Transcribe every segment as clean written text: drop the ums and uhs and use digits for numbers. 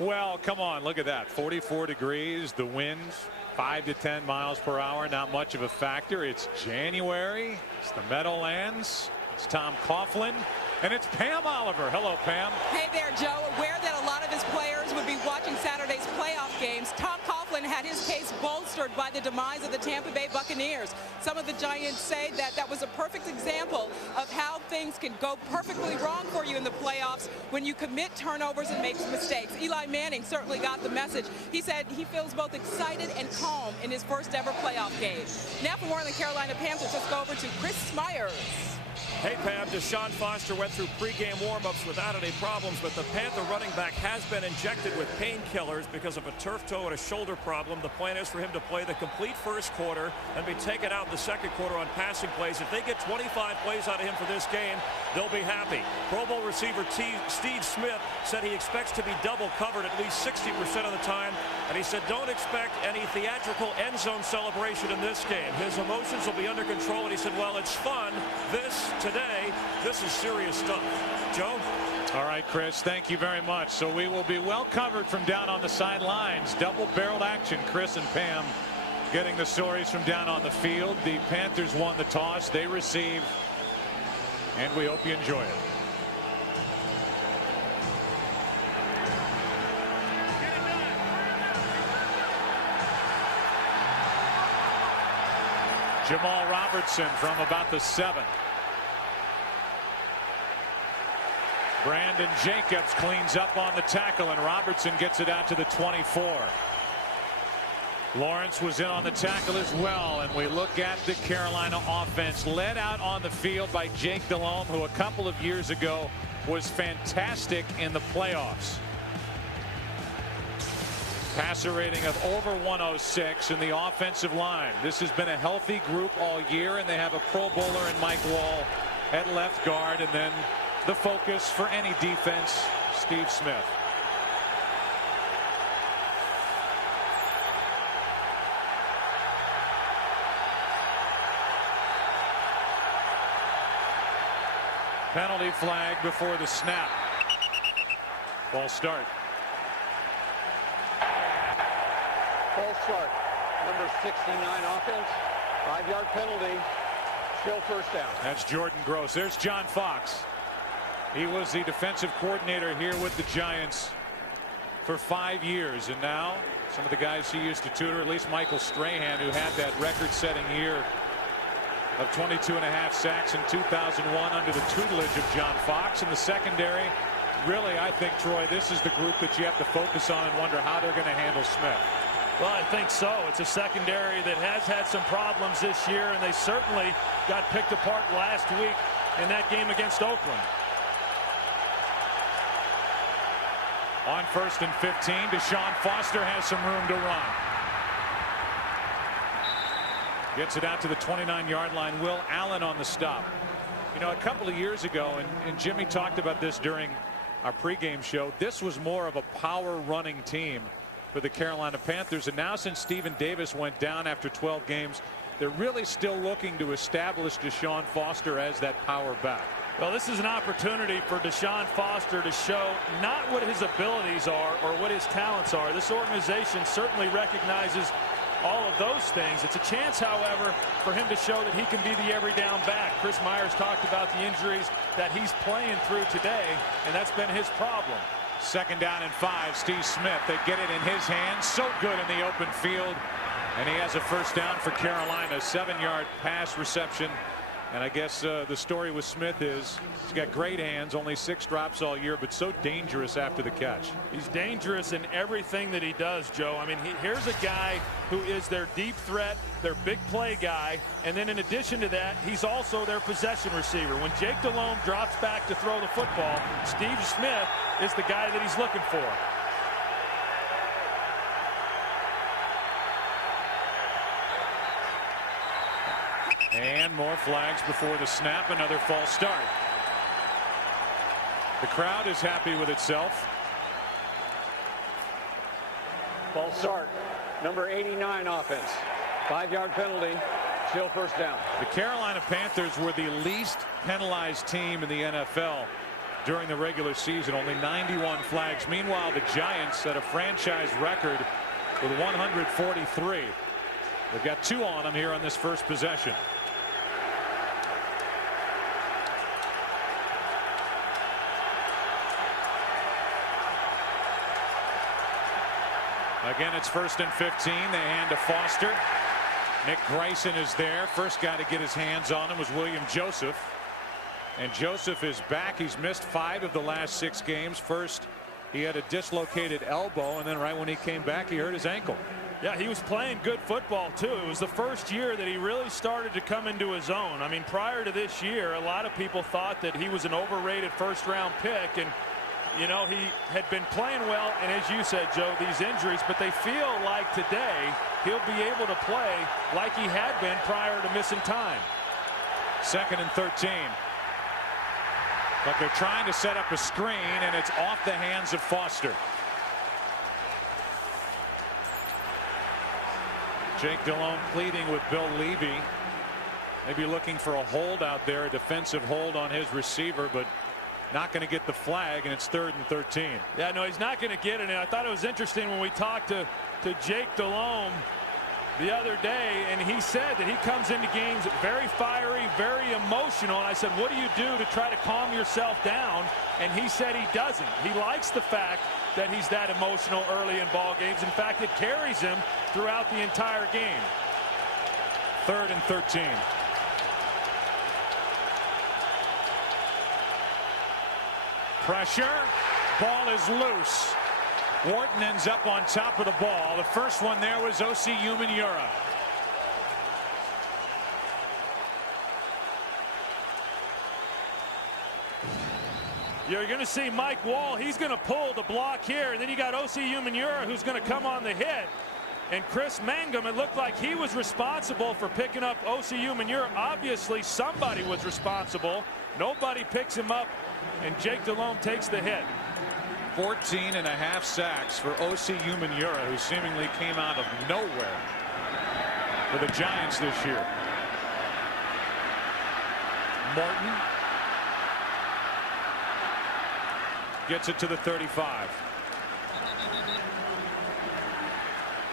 Well, come on, look at that. 44 degrees, the winds 5 to 10 miles per hour, not much of a factor. It's January, it's the Meadowlands, it's Tom Coughlin, and it's Pam Oliver. Hello, Pam. Hey there, Joe. Aware that a lot of his players would be watching Saturday's playoff games, Tom Coughlin had his case bolstered by the demise of the Tampa Bay Buccaneers. Some of the Giants say that that was a perfect example of how things can go perfectly wrong for you in the playoffs when you commit turnovers and make mistakes. Eli Manning certainly got the message. He said he feels both excited and calm in his first ever playoff game. Now for more on the Carolina Panthers, let's go over to Chris Myers. Hey, Pam, Deshaun Foster went through pregame warm-ups without any problems, but the Panther running back has been injected with painkillers because of a turf toe and a shoulder problem. The plan is for him to play the complete first quarter and be taken out in the second quarter on passing plays. If they get 25 plays out of him for this game, they'll be happy. Pro Bowl receiver Steve Smith said he expects to be double covered at least 60% of the time, and he said don't expect any theatrical end zone celebration in this game. His emotions will be under control, and he said, well, it's fun. Today, this is serious stuff. Joe? All right, Chris, thank you very much. So we will be well covered from down on the sidelines. Double-barreled action. Chris and Pam getting the stories from down on the field. The Panthers won the toss. They receive, and we hope you enjoy it. Jamal Robertson from about the 7. Brandon Jacobs cleans up on the tackle, and Robertson gets it out to the 24. Lawrence was in on the tackle as well, and we look at the Carolina offense led out on the field by Jake Delhomme, who a couple of years ago was fantastic in the playoffs. Passer rating of over 106 in the offensive line. This has been a healthy group all year, and they have a Pro Bowler in Mike Wall at left guard, and then the focus for any defense, Steve Smith. Penalty flag before the snap. False start. False start. Number 69 offense. 5-yard penalty. Still first down. That's Jordan Gross. There's John Fox. He was the defensive coordinator here with the Giants for 5 years, and now some of the guys he used to tutor, at least Michael Strahan, who had that record-setting year of 22.5 sacks in 2001 under the tutelage of John Fox. In the secondary, really, I think, Troy, this is the group that you have to focus on and wonder how they're going to handle Smith. Well, I think so. It's a secondary that has had some problems this year, and they certainly got picked apart last week in that game against Oakland. On 1st and 15, Deshaun Foster has some room to run. Gets it out to the 29-yard line. Will Allen on the stop. You know, a couple of years ago, and Jimmy talked about this during our pregame show, this was more of a power running team for the Carolina Panthers. And now since Stephen Davis went down after 12 games, they're really still looking to establish Deshaun Foster as that power back. Well, this is an opportunity for Deshaun Foster to show not what his abilities are or what his talents are. This organization certainly recognizes all of those things. It's a chance, however, for him to show that he can be the every down back. Chris Myers talked about the injuries that he's playing through today, and that's been his problem. 2nd down and 5. Steve Smith, they get it in his hands. So good in the open field. And he has a first down for Carolina. 7-yard pass reception. And I guess the story with Smith is he's got great hands, only 6 drops all year, but so dangerous after the catch. He's dangerous in everything that he does, Joe. I mean, here's a guy who is their deep threat, their big play guy, and then in addition to that, he's also their possession receiver. When Jake Delhomme drops back to throw the football, Steve Smith is the guy that he's looking for. And more flags before the snap. Another false start. The crowd is happy with itself. False start. Number 89 offense. 5-yard penalty. Still first down. The Carolina Panthers were the least penalized team in the NFL during the regular season, only 91 flags. Meanwhile, the Giants set a franchise record with 143. They've got 2 on them here on this first possession. Again, it's 1st and 15. They hand to Foster. Nick Grayson is there. First guy to get his hands on him was William Joseph. And Joseph is back. He's missed 5 of the last 6 games. First, he had a dislocated elbow, and then right when he came back, he hurt his ankle. Yeah, he was playing good football, too. It was the first year that he really started to come into his own. I mean, prior to this year, a lot of people thought that he was an overrated first-round pick, and you know, he had been playing well, and as you said, Joe, these injuries, but they feel like today he'll be able to play like he had been prior to missing time. 2nd and 13. But they're trying to set up a screen, and it's off the hands of Foster. Jake Delhomme pleading with Bill Levy. Maybe looking for a hold out there, a defensive hold on his receiver, but not going to get the flag, and it's 3rd and 13. Yeah, no, he's not going to get it. And I thought it was interesting when we talked to Jake Delhomme the other day, and he said that he comes into games very fiery, very emotional. And I said, what do you do to try to calm yourself down? And he said he doesn't. He likes the fact that he's that emotional early in ball games. In fact, it carries him throughout the entire game. 3rd and 13. Pressure. Ball is loose. Wharton ends up on top of the ball. The first one there was O.C. Umenyiora. You're going to see Mike Wall. He's going to pull the block here. And then you got O.C. Umenyiora who's going to come on the hit. And Chris Mangum, it looked like he was responsible for picking up O.C. Umenyiora. Obviously, somebody was responsible. Nobody picks him up, and Jake Delhomme takes the hit. 14.5 sacks for O.C. Umenyiora, who seemingly came out of nowhere for the Giants this year. Morton gets it to the 35.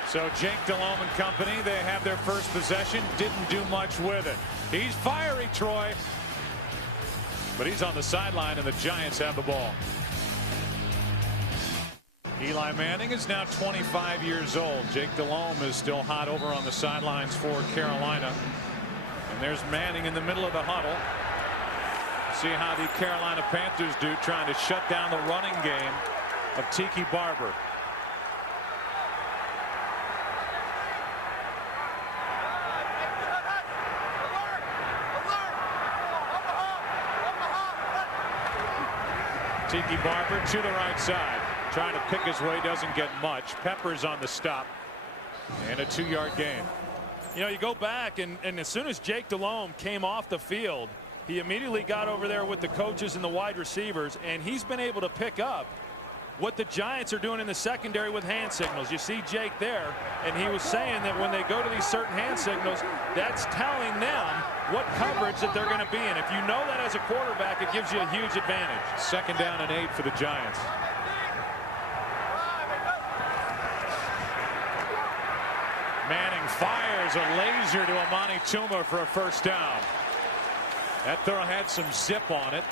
So Jake Delhomme and company, they have their first possession. Didn't do much with it. He's fiery, Troy. But he's on the sideline, and the Giants have the ball. Eli Manning is now 25 years old. Jake Delhomme is still hot over on the sidelines for Carolina. And there's Manning in the middle of the huddle. See how the Carolina Panthers do, trying to shut down the running game of Tiki Barber. Tiki Barber to the right side, trying to pick his way, doesn't get much. Peppers on the stop, and a 2-yard gain. You know, you go back, and as soon as Jake Delhomme came off the field, he immediately got over there with the coaches and the wide receivers, and he's been able to pick up what the Giants are doing in the secondary with hand signals. You see Jake there, and he was saying that when they go to these certain hand signals, that's telling them what coverage that they're going to be in. If you know that as a quarterback, it gives you a huge advantage. 2nd down and 8 for the Giants. Manning fires a laser to Amani Tuma for a first down. That throw had some zip on it.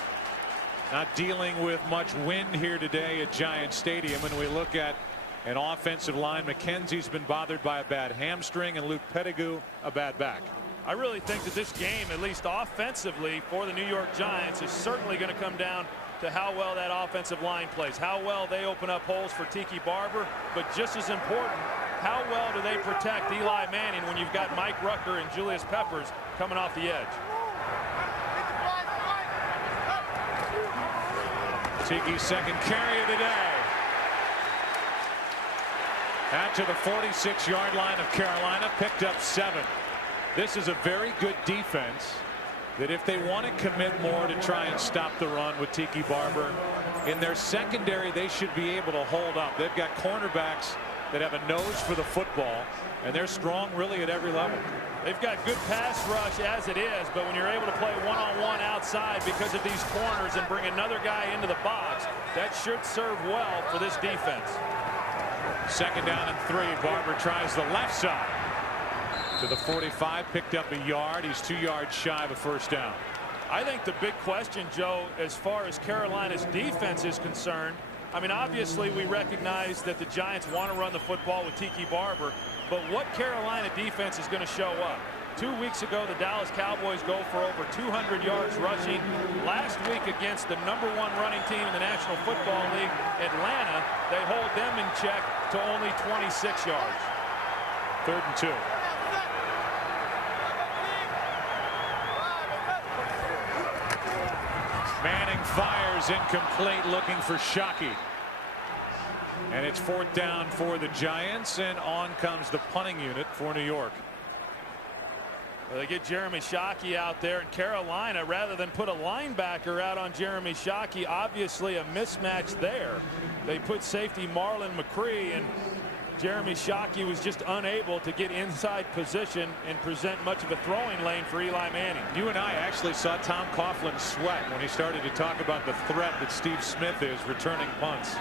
Not dealing with much wind here today at Giant Stadium. And we look at an offensive line. McKenzie's been bothered by a bad hamstring, and Luke Pettigrew a bad back. I really think that this game, at least offensively for the New York Giants, is certainly going to come down to how well that offensive line plays, how well they open up holes for Tiki Barber, but just as important, how well do they protect Eli Manning when you've got Mike Rucker and Julius Peppers coming off the edge. Tiki's 2nd carry of the day. Out to the 46-yard line of Carolina, picked up 7. This is a very good defense that if they want to commit more to try and stop the run with Tiki Barber, in their secondary they should be able to hold up. They've got cornerbacks that have a nose for the football, and they're strong really at every level. They've got good pass rush as it is, but when you're able to play one-on-one outside because of these corners and bring another guy into the box, that should serve well for this defense. 2nd down and 3. Barber tries the left side to the 45, picked up a yard. He's 2 yards shy of a 1st down. I think the big question, Joe, as far as Carolina's defense is concerned, I mean, obviously we recognize that the Giants want to run the football with Tiki Barber, but what Carolina defense is going to show up? 2 weeks ago, the Dallas Cowboys go for over 200 yards rushing. Last week against the #1 running team in the National Football League, Atlanta, they hold them in check to only 26 yards. 3rd and 2. Manning fires incomplete, looking for Shockey. And it's 4th down for the Giants, and on comes the punting unit for New York. Well, they get Jeremy Shockey out there, and Carolina, rather than put a linebacker out on Jeremy Shockey, obviously a mismatch there. They put safety Marlon McCree, and Jeremy Shockey was just unable to get inside position and present much of a throwing lane for Eli Manning. You and I actually saw Tom Coughlin sweat when he started to talk about the threat that Steve Smith is returning punts.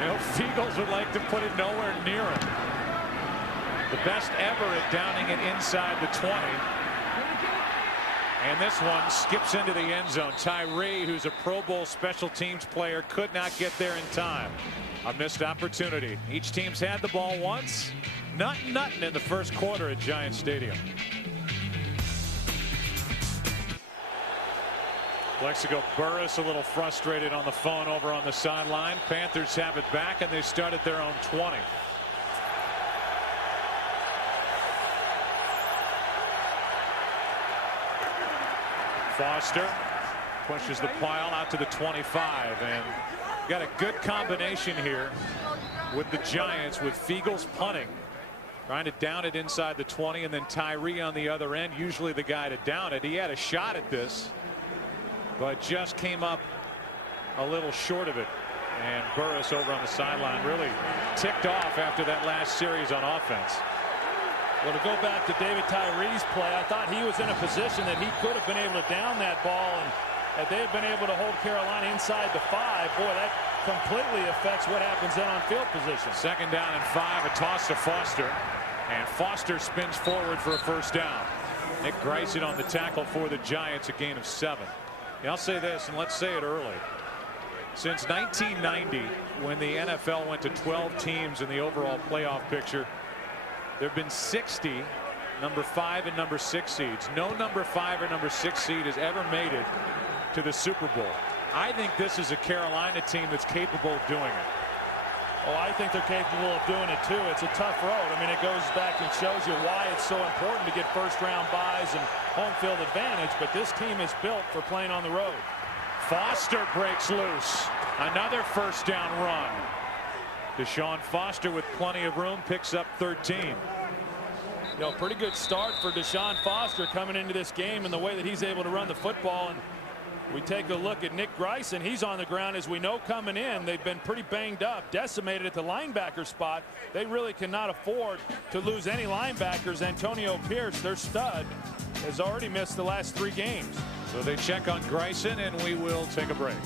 You know, Fiegels would like to put it nowhere near him. The best ever at downing it inside the 20. And this one skips into the end zone. Tyree, who's a Pro Bowl special teams player, could not get there in time. A missed opportunity. Each team's had the ball once. Nothing in the 1st quarter at Giant Stadium. Plexico Burris a little frustrated on the phone over on the sideline. Panthers have it back, and they start at their own 20. Foster pushes the pile out to the 25, and got a good combination here with the Giants, with Fiegels punting, trying to down it inside the 20, and then Tyree on the other end, usually the guy to down it. He had a shot at this, but just came up a little short of it. And Burris over on the sideline really ticked off after that last series on offense. Well, to go back to David Tyree's play, I thought he was in a position that he could have been able to down that ball, and if they had been able to hold Carolina inside the 5, boy, that completely affects what happens then on field position. 2nd down and 5, a toss to Foster, and Foster spins forward for a 1st down. Nick Greisen on the tackle for the Giants, a gain of 7. Yeah, I'll say this, and let's say it early. Since 1990, when the NFL went to 12 teams in the overall playoff picture, there have been 60 number 5 and number 6 seeds. No number 5 or number 6 seed has ever made it to the Super Bowl. I think this is a Carolina team that's capable of doing it. Oh, I think they're capable of doing it too. It's a tough road. I mean, it goes back and shows you why it's so important to get 1st-round buys and home field advantage, but this team is built for playing on the road. Foster breaks loose. Another 1st down run. Deshaun Foster with plenty of room picks up 13. You know, pretty good start for Deshaun Foster coming into this game and the way that he's able to run the football. And we take a look at Nick Greisen. He's on the ground, as we know, coming in. They've been pretty banged up, decimated at the linebacker spot. They really cannot afford to lose any linebackers. Antonio Pierce, their stud, has already missed the last 3 games. So they check on Greisen, and we will take a break.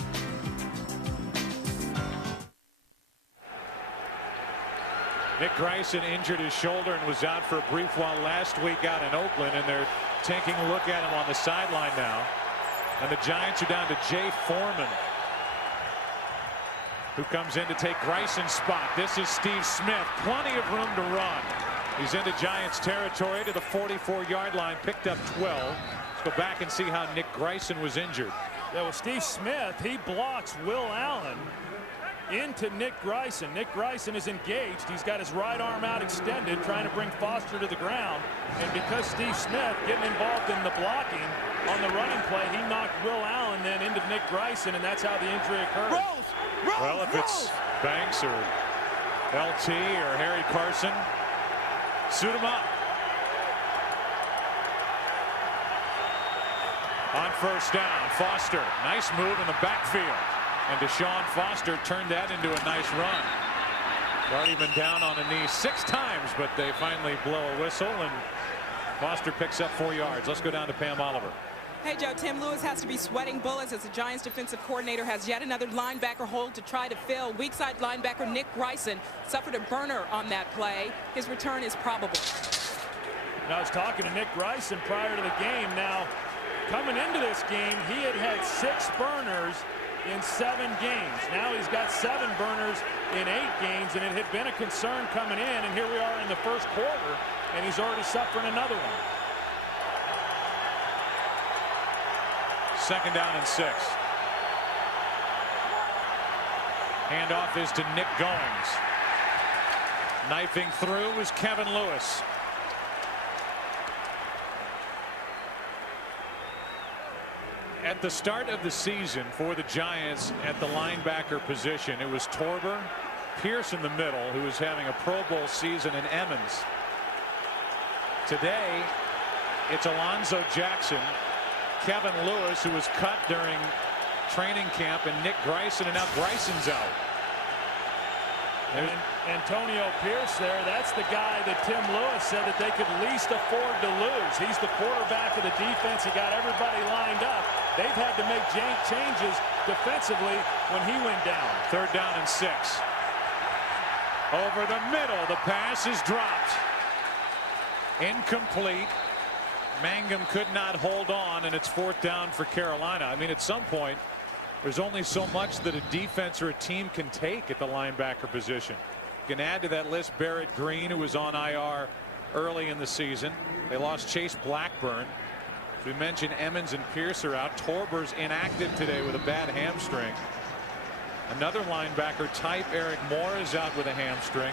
Nick Greisen injured his shoulder and was out for a brief while last week out in Oakland, and they're taking a look at him on the sideline now. And the Giants are down to Jay Foreman, who comes in to take Greisen's spot. This is Steve Smith. Plenty of room to run. He's into Giants territory to the 44-yard line, picked up 12. Let's go back and see how Nick Greisen was injured. Yeah, well, Steve Smith, he blocks Will Allen into Nick Greisen. Nick Greisen is engaged. He's got his right arm out extended, trying to bring Foster to the ground. And because Steve Smith getting involved in the blocking on the running play, he knocked Will Allen then into Nick Greisen, and that's how the injury occurred. Well, if it's Banks or LT or Harry Carson, suit him up. On 1st down, Foster, nice move in the backfield. And Deshaun Foster turned that into a nice run. Already been down on a knee 6 times, but they finally blow a whistle, and Foster picks up 4 yards. Let's go down to Pam Oliver. Hey, Joe, Tim Lewis has to be sweating bullets as the Giants defensive coordinator has yet another linebacker hold to try to fill. Weak side linebacker Nick Bryson suffered a burner on that play. His return is probable. And I was talking to Nick Bryson prior to the game. Now, coming into this game, he had 6 burners in 7 games. Now he's got 7 burners in 8 games, and it had been a concern coming in, and here we are in the first quarter, and he's already suffering another one. 2nd down and 6. Handoff is to Nick Goings. Knifing through was Kevin Lewis. At the start of the season for the Giants at the linebacker position, it was Torber, Pierce in the middle, who was having a Pro Bowl season, and Emmons. Today, it's Alonzo Jackson, Kevin Lewis, who was cut during training camp, and Nick Bryson, and now Bryson's out. And Antonio Pierce there, that's the guy that Tim Lewis said that they could least afford to lose. He's the quarterback of the defense. He got everybody lined up. They've had to make changes defensively when he went down. 3rd down and 6. Over the middle, the pass is dropped. Incomplete. Mangum could not hold on, and it's 4th down for Carolina. I mean, at some point, there's only so much that a defense or a team can take at the linebacker position. You can add to that list Barrett Green, who was on IR early in the season. They lost Chase Blackburn. As we mentioned, Emmons and Pierce are out. Torber's inactive today with a bad hamstring. Another linebacker type, Eric Moore, is out with a hamstring.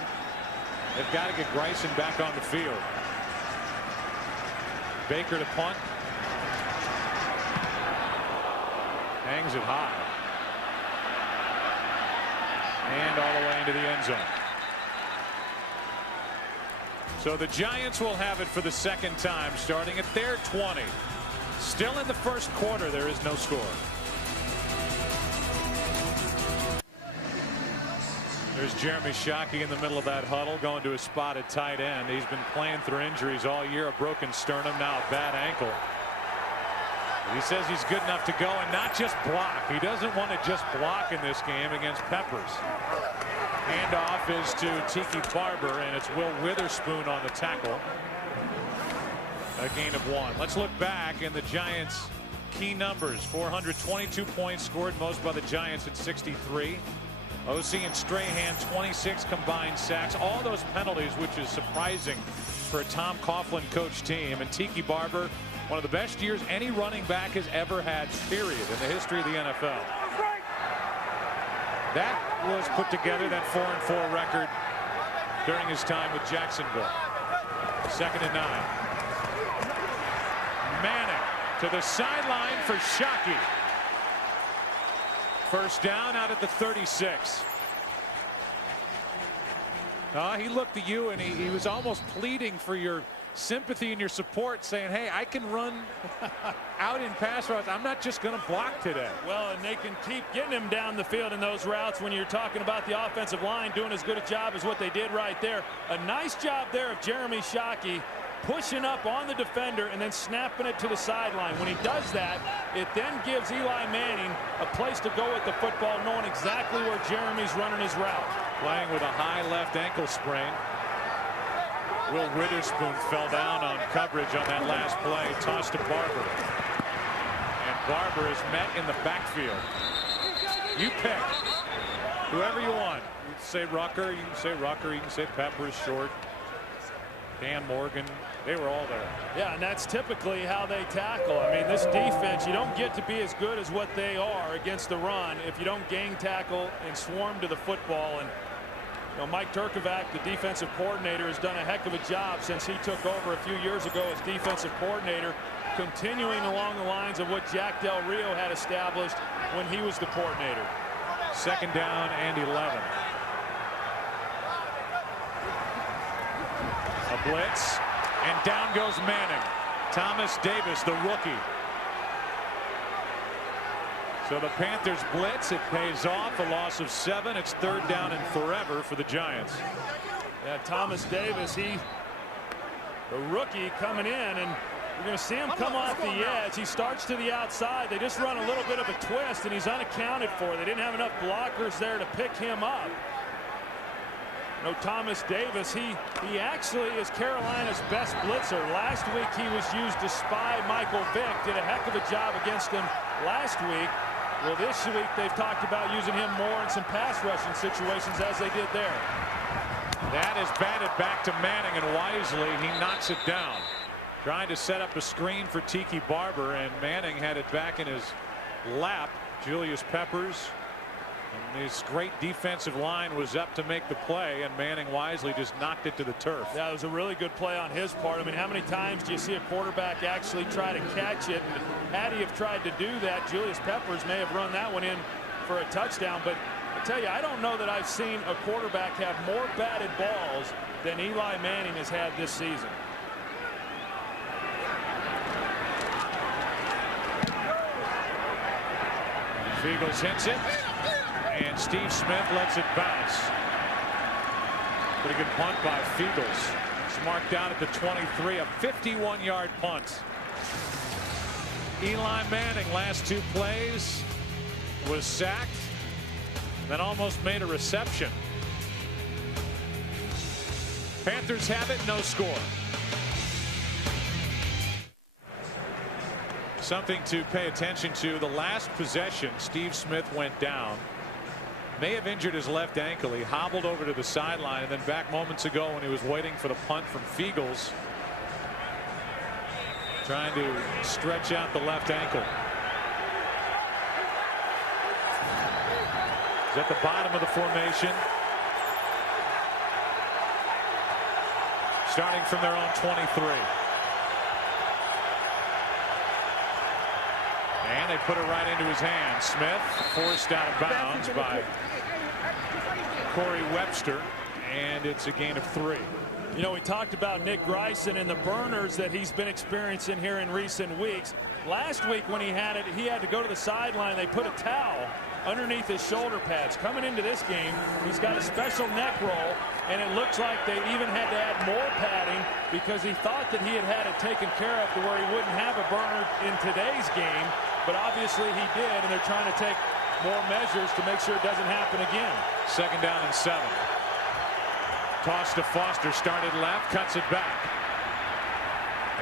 They've got to get Bryson back on the field. Baker to punt. Hangs it high. And all the way into the end zone. So the Giants will have it for the 2nd time, starting at their 20. Still in the first quarter, there is no score. There's Jeremy Shockey in the middle of that huddle, going to a spot at tight end. He's been playing through injuries all year, a broken sternum, now a bad ankle. He says he's good enough to go and not just block. He doesn't want to just block in this game against Peppers. Handoff is to Tiki Barber, and it's Will Witherspoon on the tackle. A gain of 1. Let's look back in the Giants' key numbers. 422 points scored, most by the Giants at 63. OC and Strahan 26 combined sacks. All those penalties, which is surprising for a Tom Coughlin coach team. And Tiki Barber, one of the best years any running back has ever had, period, in the history of the NFL. That was put together, that 4-4 record, during his time with Jacksonville. 2nd and 9. Manning to the sideline for Shockey. 1st down out at the 36. He looked at you and he was almost pleading for your sympathy and your support, saying, hey, I can run out in pass routes. I'm not just going to block today. Well, and they can keep getting him down the field in those routes when you're talking about the offensive line doing as good a job as what they did right there. A nice job there of Jeremy Shockey pushing up on the defender and then snapping it to the sideline. When he does that, it then gives Eli Manning a place to go with the football, knowing exactly where Jeremy's running his route. Playing with a high left ankle sprain. Will Witherspoon fell down on coverage on that last play, tossed to Barber. And Barber is met in the backfield. You pick whoever you want. You can say Rucker, you can say Rucker, you can say Peppers, Short, Dan Morgan. They were all there. Yeah, and that's typically how they tackle. I mean, this defense, you don't get to be as good as what they are against the run if you don't gang tackle and swarm to the football. And you know, Mike Turkovac, the defensive coordinator, has done a heck of a job since he took over a few years ago as defensive coordinator, continuing along the lines of what Jack Del Rio had established when he was the coordinator. 2nd down and 11. A blitz, and down goes Manning. Thomas Davis, the rookie. So the Panthers blitz. It pays off. A loss of 7. It's 3rd down and forever for the Giants. Yeah, Thomas Davis, the rookie coming in, and you're going to see him come off the edge. He starts to the outside. They just run a little bit of a twist, and he's unaccounted for. They didn't have enough blockers there to pick him up. No, Thomas Davis, he actually is Carolina's best blitzer. Last week he was used to spy Michael Vick. Did a heck of a job against him last week. Well, this week they've talked about using him more in some pass rushing situations as they did there. That is batted back to Manning, and wisely he knocks it down. Trying to set up a screen for Tiki Barber, and Manning had it back in his lap. Julius Peppers and his great defensive line was up to make the play, and Manning wisely just knocked it to the turf. Yeah, it was a really good play on his part. I mean, how many times do you see a quarterback actually try to catch it? And had he have tried to do that, Julius Peppers may have run that one in for a touchdown. But I tell you, I don't know that I've seen a quarterback have more batted balls than Eli Manning has had this season. Fiegels hits it, and Steve Smith lets it bounce. Pretty good punt by Fiegels. It's marked down at the 23, a 51-yard punt. Eli Manning, last 2 plays, was sacked, then almost made a reception. Panthers have it, no score. Something to pay attention to. The last possession, Steve Smith went down. May have injured his left ankle. He hobbled over to the sideline, and then back moments ago when he was waiting for the punt from Fiegels, trying to stretch out the left ankle. He's at the bottom of the formation. Starting from their own 23. And they put it right into his hands. Smith forced out of bounds by Corey Webster, and it's a gain of 3. You know, we talked about Nick Greisen and the burners that he's been experiencing here in recent weeks. Last week when he had it, he had to go to the sideline. They put a towel underneath his shoulder pads. Coming into this game, he's got a special neck roll, and it looks like they even had to add more padding because he thought that he had it taken care of to where he wouldn't have a burner in today's game. But obviously he did, and they're trying to take more measures to make sure it doesn't happen again. 2nd down and 7. Toss to Foster, started left, cuts it back.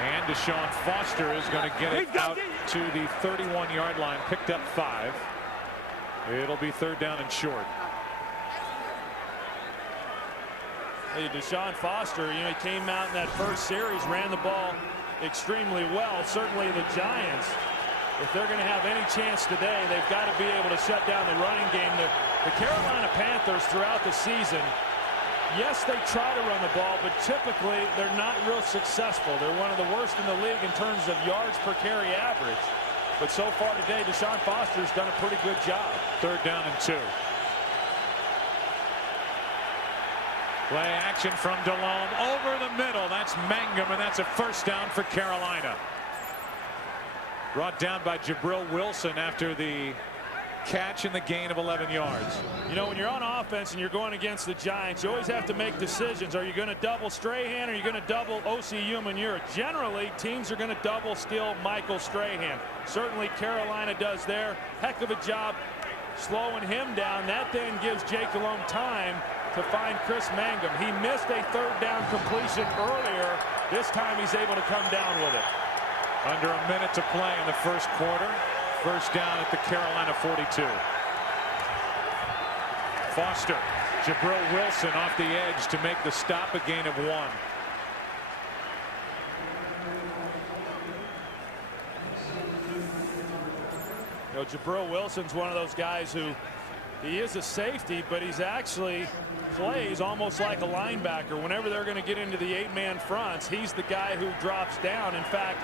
And Deshaun Foster is going to get it out to the 31-yard line, picked up 5. It'll be 3rd down and short. Hey, Deshaun Foster, you know, he came out in that first series, ran the ball extremely well. Certainly the Giants, if they're going to have any chance today, they've got to be able to shut down the running game. The Carolina Panthers throughout the season, yes, they try to run the ball, but typically they're not real successful. They're one of the worst in the league in terms of yards per carry average. But so far today, Deshaun Foster's done a pretty good job. 3rd down and 2. Play action from Delhomme over the middle. That's Mangum, and that's a 1st down for Carolina. Brought down by Jabril Wilson after the catch and the gain of 11 yards. You know, when you're on offense and you're going against the Giants, you always have to make decisions. Are you going to double Strahan, or are you going to double O.C. Umenyiora? Generally, teams are going to double still Michael Strahan. Certainly Carolina does their heck of a job slowing him down. That then gives Jake Delhomme time to find Chris Mangum. He missed a 3rd down completion earlier. This time he's able to come down with it. Under a minute to play in the 1st quarter. 1st down at the Carolina 42. Foster, Jabril Wilson off the edge to make the stop, a gain of 1. You know, Jabril Wilson's one of those guys who, he is a safety, but he's actually plays almost like a linebacker. Whenever they're going to get into the 8-man fronts, he's the guy who drops down. In fact,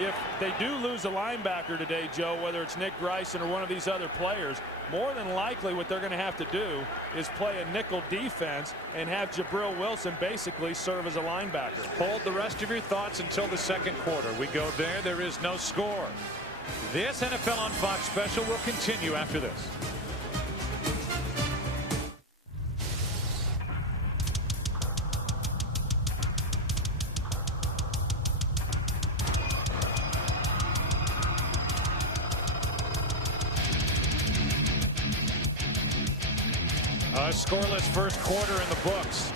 if they do lose a linebacker today, Joe, whether it's Nick Greisen or one of these other players, more than likely what they're going to have to do is play a nickel defense and have Jabril Wilson basically serve as a linebacker. Hold the rest of your thoughts until the 2nd quarter. We go there. There is no score. This NFL on Fox special will continue after this. A scoreless first quarter in the books.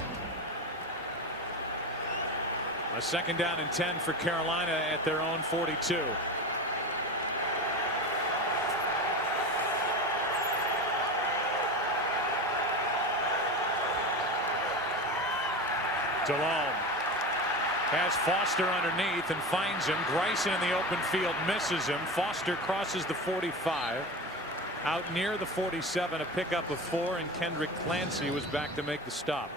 A second down and 10 for Carolina at their own 42. Delhomme has Foster underneath and finds him. Grayson in the open field misses him. Foster crosses the 45. Out near the 47, a pickup of 4, and Kendrick Clancy was back to make the stop.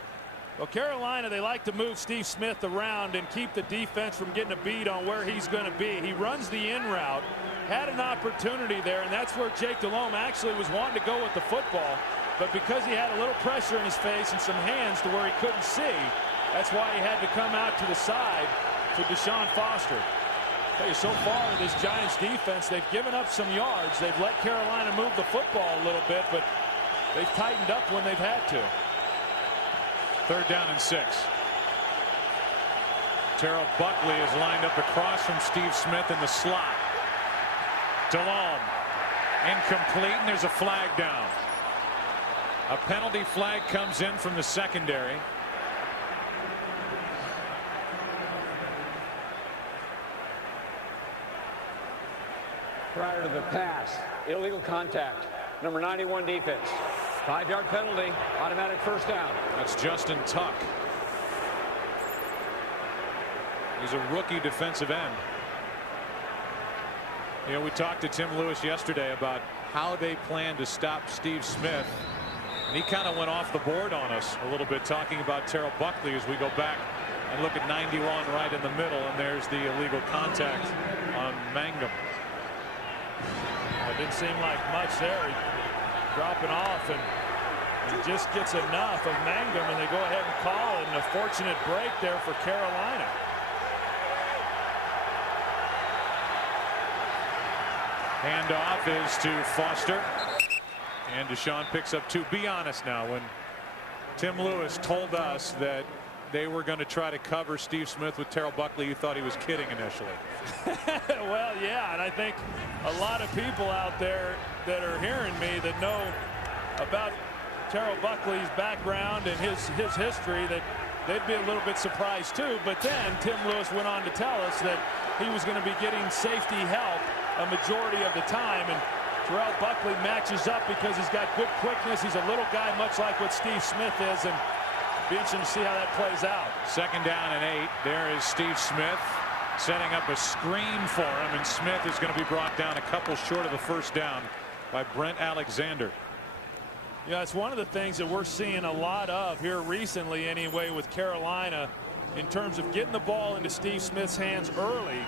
Well, Carolina, they like to move Steve Smith around and keep the defense from getting a beat on where he's going to be. He runs the in route, had an opportunity there, and that's where Jake Delhomme actually was wanting to go with the football. But because he had a little pressure in his face and some hands to where he couldn't see, that's why he had to come out to the side to Deshaun Foster. So far, this Giants defense, they've given up some yards. They've let Carolina move the football a little bit, but they've tightened up when they've had to. Third down and 6. Terrell Buckley is lined up across from Steve Smith in the slot. Delhomme incomplete, and there's a flag down. A penalty flag comes in from the secondary. Prior to the pass, illegal contact, number 91 defense. 5-yard penalty, automatic first down. That's Justin Tuck. He's a rookie defensive end. You know, we talked to Tim Lewis yesterday about how they plan to stop Steve Smith, and he kind of went off the board on us a little bit, talking about Terrell Buckley as we go back and look at 91 right in the middle, and there's the illegal contact on Mangum. It didn't seem like much there. He dropping off, and he just gets enough of Mangum, and they go ahead and call it. And a fortunate break there for Carolina. Handoff is to Foster, and Deshaun picks up 2. Be honest now, when Tim Lewis told us that they were going to try to cover Steve Smith with Terrell Buckley, you thought he was kidding initially. Well, yeah, and I think a lot of people out there that are hearing me that know about Terrell Buckley's background and his history, that they'd be a little bit surprised too. But then Tim Lewis went on to tell us that he was going to be getting safety help a majority of the time, and Terrell Buckley matches up because he's got good quickness. He's a little guy, much like what Steve Smith is, and be interesting to see how that plays out. Second down and 8. There is Steve Smith setting up a screen for him, and Smith is going to be brought down a couple short of the first down by Brent Alexander. Yeah, it's one of the things that we're seeing a lot of here recently anyway with Carolina, in terms of getting the ball into Steve Smith's hands early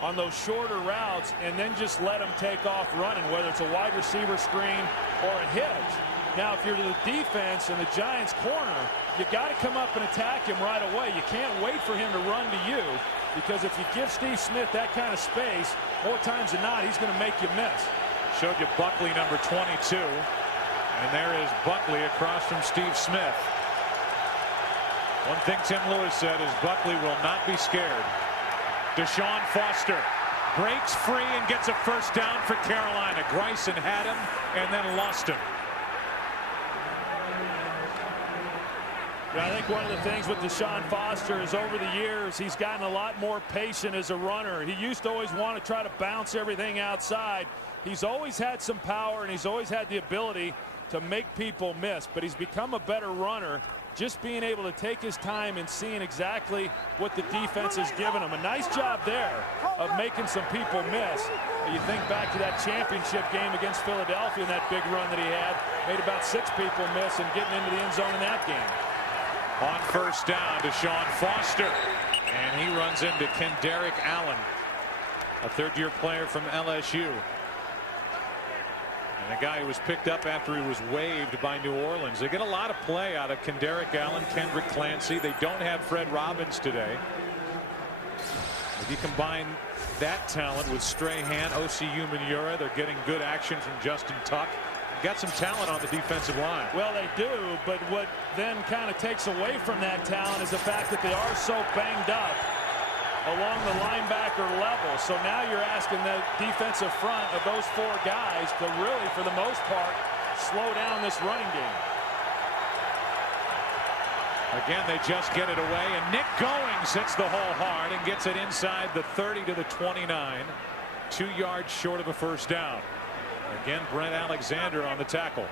on those shorter routes and then just let him take off running, whether it's a wide receiver screen or a hitch. Now, if you're to the defense in the Giants corner, you got to come up and attack him right away. You can't wait for him to run to you, because if you give Steve Smith that kind of space, more times than not, he's going to make you miss. Showed you Buckley, number 22, and there is Buckley across from Steve Smith. One thing Tim Lewis said is Buckley will not be scared. Deshaun Foster breaks free and gets a first down for Carolina. Grayson had him and then lost him. Yeah, I think one of the things with Deshaun Foster is over the years he's gotten a lot more patient as a runner. He used to always want to try to bounce everything outside. He's always had some power, and he's always had the ability to make people miss, but he's become a better runner, just being able to take his time and seeing exactly what the defense has given him. A nice job there of making some people miss. You think back to that championship game against Philadelphia and that big run that he had, made about 6 people miss and getting into the end zone in that game. On first down, Deshaun Foster, and he runs into Kendrick Allen, a third-year player from LSU. And a guy who was picked up after he was waived by New Orleans. They get a lot of play out of Kendrick Allen, Kendrick Clancy. They don't have Fred Robbins today. If you combine that talent with Strahan, O.C. Umenyiora. They're getting good action from Justin Tuck. Got some talent on the defensive line. Well, they do, but what then kind of takes away from that talent is the fact that they are so banged up along the linebacker level. So now you're asking the defensive front of those 4 guys to really, for the most part, slow down this running game. Again, they just get it away, and Nick Goings hits the hole hard and gets it inside the 30 to the 29, 2 yards short of a first down. Again, Brent Alexander on the tackle.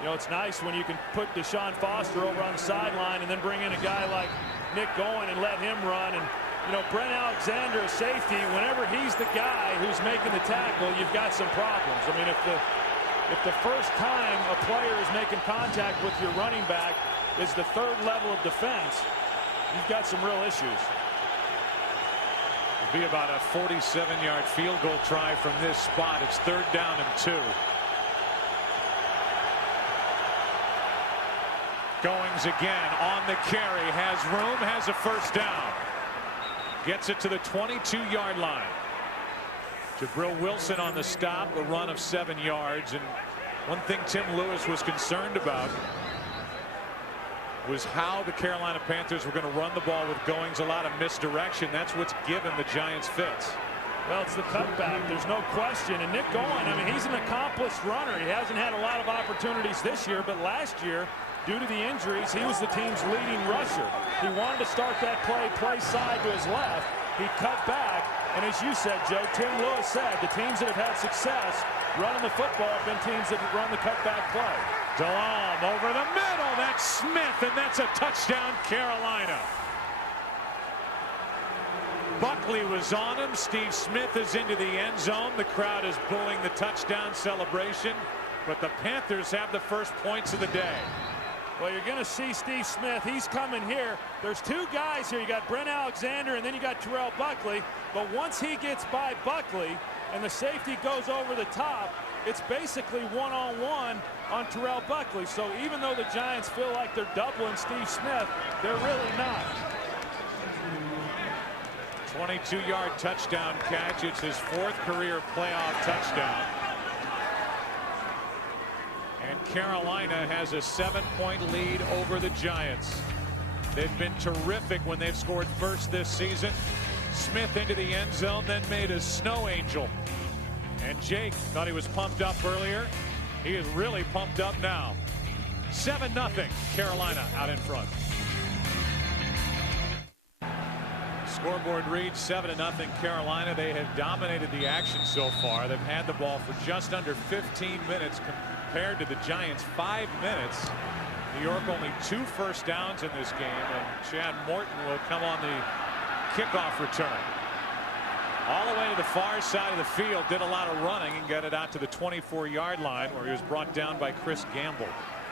You know, it's nice when you can put Deshaun Foster over on the sideline and then bring in a guy like Nick Goings and let him run. And, you know, Brent Alexander, a safety, whenever he's the guy who's making the tackle, you've got some problems. I mean, if the first time a player is making contact with your running back is the 3rd level of defense, you've got some real issues. It'll be about a 47-yard field goal try from this spot. It's 3rd down and 2. Goings again on the carry, has room, has a first down. Gets it to the 22-yard line. Jabril Wilson on the stop, a run of 7 yards. And one thing Tim Lewis was concerned about was how the Carolina Panthers were going to run the ball with Goings. A lot of misdirection. That's what's given the Giants fits. Well, it's the cutback. There's no question. And Nick Goings, I mean, he's an accomplished runner. He hasn't had a lot of opportunities this year, but last year, due to the injuries, he was the team's leading rusher. He wanted to start that play side to his left. He cut back, and as you said, Joe, Tim Lewis said, the teams that have had success running the football have been teams that run the cutback play. DeLome over the middle. That's Smith, and that's a touchdown, Carolina. Buckley was on him. Steve Smith is into the end zone. The crowd is booing the touchdown celebration, but the Panthers have the first points of the day. Well, you're going to see Steve Smith. He's coming here. There's 2 guys here. You got Brent Alexander, and then you got Terrell Buckley. But once he gets by Buckley and the safety goes over the top, it's basically one-on-one on Terrell Buckley. So even though the Giants feel like they're doubling Steve Smith, they're really not. 22-yard touchdown catch. It's his 4th career playoff touchdown. And Carolina has a 7-point lead over the Giants. They've been terrific when they've scored first this season. Smith into the end zone, then made a snow angel. And Jake thought he was pumped up earlier. He is really pumped up now. 7-0 Carolina out in front. Scoreboard reads 7-0 Carolina. They have dominated the action so far. They've had the ball for just under 15 minutes compared to the Giants 5 minutes. New York only 2 first downs in this game, and Chad Morton will come on the kickoff return. All the way to the far side of the field, did a lot of running and got it out to the 24-yard line where he was brought down by Chris Gamble.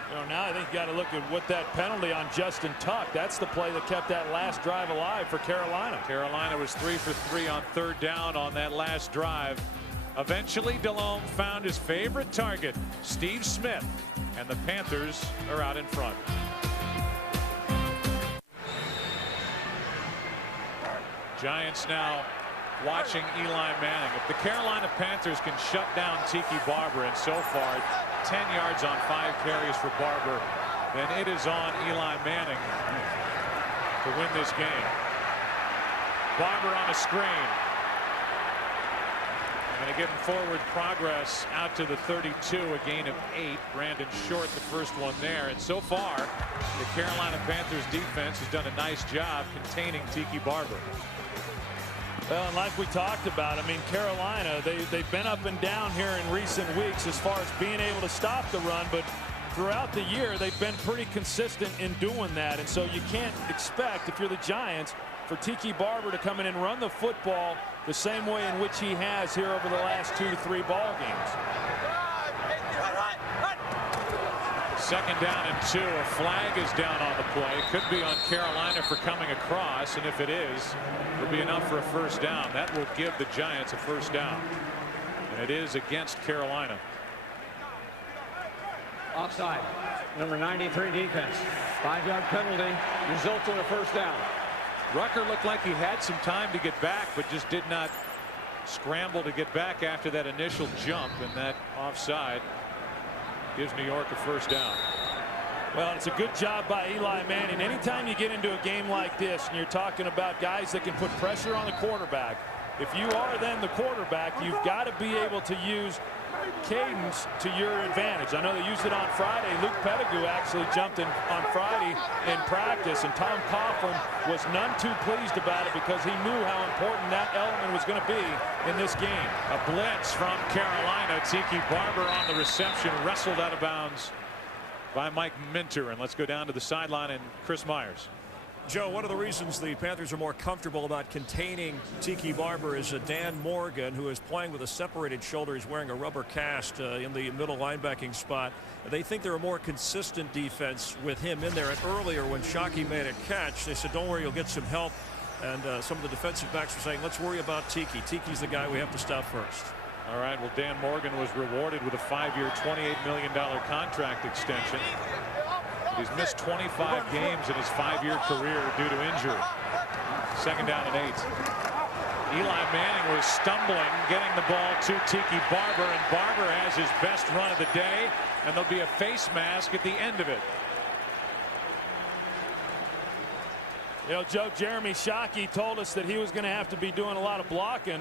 You know, now I think you got to look at what that penalty on Justin Tuck. That's the play that kept that last drive alive for Carolina. Carolina was 3 for 3 on 3rd down on that last drive. Eventually, DeLome found his favorite target, Steve Smith, and the Panthers are out in front. Giants now watching Eli Manning. If the Carolina Panthers can shut down Tiki Barber, and so far 10 yards on 5 carries for Barber, then it is on Eli Manning to win this game. Barber on a screen. And getting forward progress out to the 32, a gain of 8. Brandon Short, the first one there. And so far, the Carolina Panthers defense has done a nice job containing Tiki Barber. Well, and like we talked about, I mean, Carolina, they've been up and down here in recent weeks as far as being able to stop the run, but throughout the year, they've been pretty consistent in doing that. And so you can't expect, if you're the Giants, for Tiki Barber to come in and run the football the same way in which he has here over the last 2 to 3 ball games. 2nd down and 2. A flag is down on the play. Could be on Carolina for coming across, and if it is, it'll be enough for a first down. That will give the Giants a first down, and it is against Carolina. Offside. Number 93 defense. 5-yard penalty results in a first down. Rucker looked like he had some time to get back, but just did not scramble to get back after that initial jump, and that offside gives New York a first down. Well, it's a good job by Eli Manning. Anytime you get into a game like this and you're talking about guys that can put pressure on the quarterback, if you are then the quarterback, you've got to be able to use cadence to your advantage. I know they used it on Friday. Luke Pettigrew actually jumped in on Friday in practice, and Tom Coughlin was none too pleased about it because he knew how important that element was going to be in this game. A blitz from Carolina. Tiki Barber on the reception, wrestled out of bounds by Mike Minter. And let's go down to the sideline and Chris Myers. Joe, one of the reasons the Panthers are more comfortable about containing Tiki Barber is Dan Morgan, who is playing with a separated shoulder. He's wearing a rubber cast in the middle linebacking spot. They think they're a more consistent defense with him in there. And earlier when Shockey made a catch, they said, don't worry, you'll get some help. And some of the defensive backs were saying, let's worry about Tiki. Tiki's the guy we have to stop first. All right, well, Dan Morgan was rewarded with a 5-year, $28 million contract extension. He's missed 25 games in his 5-year career due to injury. Second down and 8. Eli Manning was stumbling, getting the ball to Tiki Barber, and Barber has his best run of the day, and there'll be a face mask at the end of it. You know, Joe, Jeremy Shockey told us that he was going to have to be doing a lot of blocking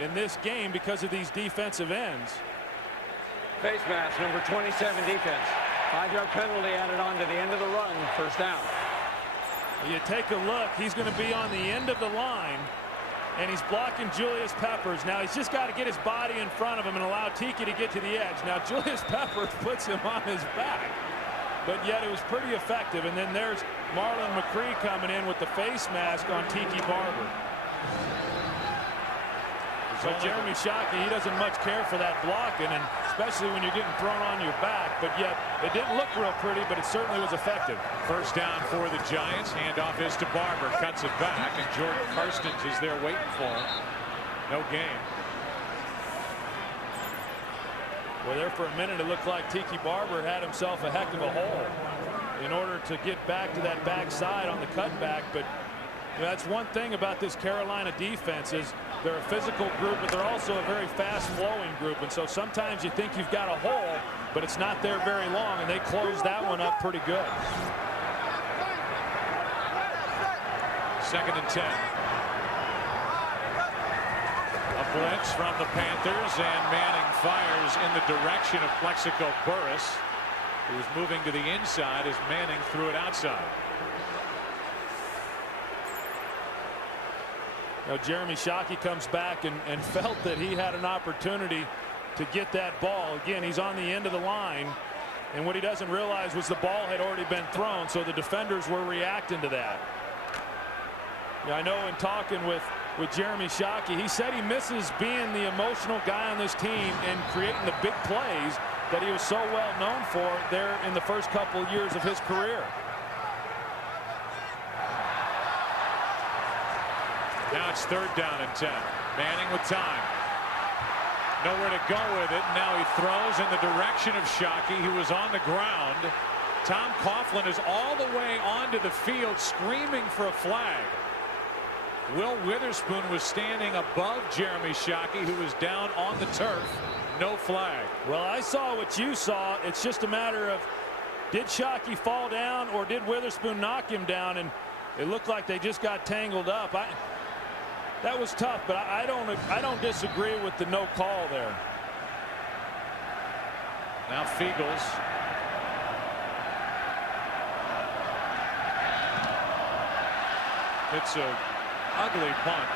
in this game because of these defensive ends. Face mask, number 27 defense. 5-yard penalty added on to the end of the run. First down. You take a look, he's going to be on the end of the line, and he's blocking Julius Peppers. Now he's just got to get his body in front of him and allow Tiki to get to the edge. Now Julius Peppers puts him on his back, but yet it was pretty effective. And then there's Marlon McCree coming in with the face mask on Tiki Barber. But Jeremy Shockey, he doesn't much care for that blocking, and especially when you're getting thrown on your back. But yet it didn't look real pretty, but it certainly was effective. First down for the Giants. Handoff is to Barber, cuts it back, and Jordan Karstens is there waiting for him. No gain. Well, there for a minute it looked like Tiki Barber had himself a heck of a hole in order to get back to that backside on the cutback. But you know, that's one thing about this Carolina defense is they're a physical group, but they're also a very fast-flowing group. And so sometimes you think you've got a hole, but it's not there very long, and they closed that one up pretty good. Second and 10. A blitz from the Panthers, and Manning fires in the direction of Plexico Burris, who was moving to the inside as Manning threw it outside. Now, Jeremy Shockey comes back and felt that he had an opportunity to get that ball. Again, he's on the end of the line, and what he doesn't realize was the ball had already been thrown, so the defenders were reacting to that. Yeah, I know in talking with Jeremy Shockey, he said he misses being the emotional guy on this team and creating the big plays that he was so well known for there in the first couple of years of his career. Now it's third down and 10. Manning with time. Nowhere to go with it. Now he throws in the direction of Shockey, who was on the ground. Tom Coughlin is all the way onto the field screaming for a flag. Will Witherspoon was standing above Jeremy Shockey, who was down on the turf. No flag. Well, I saw what you saw. It's just a matter of, did Shockey fall down or did Witherspoon knock him down? And it looked like they just got tangled up. That was tough, but I don't disagree with the no call there. Now Fiegels. It's a ugly punt.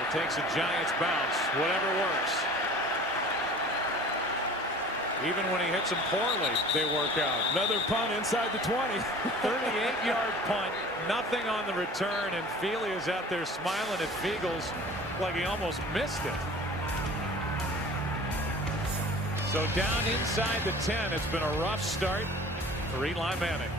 It takes a Giants bounce. Whatever works. Even when he hits them poorly, they work out. Another punt inside the 20. 38-yard punt. Nothing on the return, and Feely is out there smiling at Fiegels like he almost missed it. So down inside the 10. It's been a rough start for Eli Manning.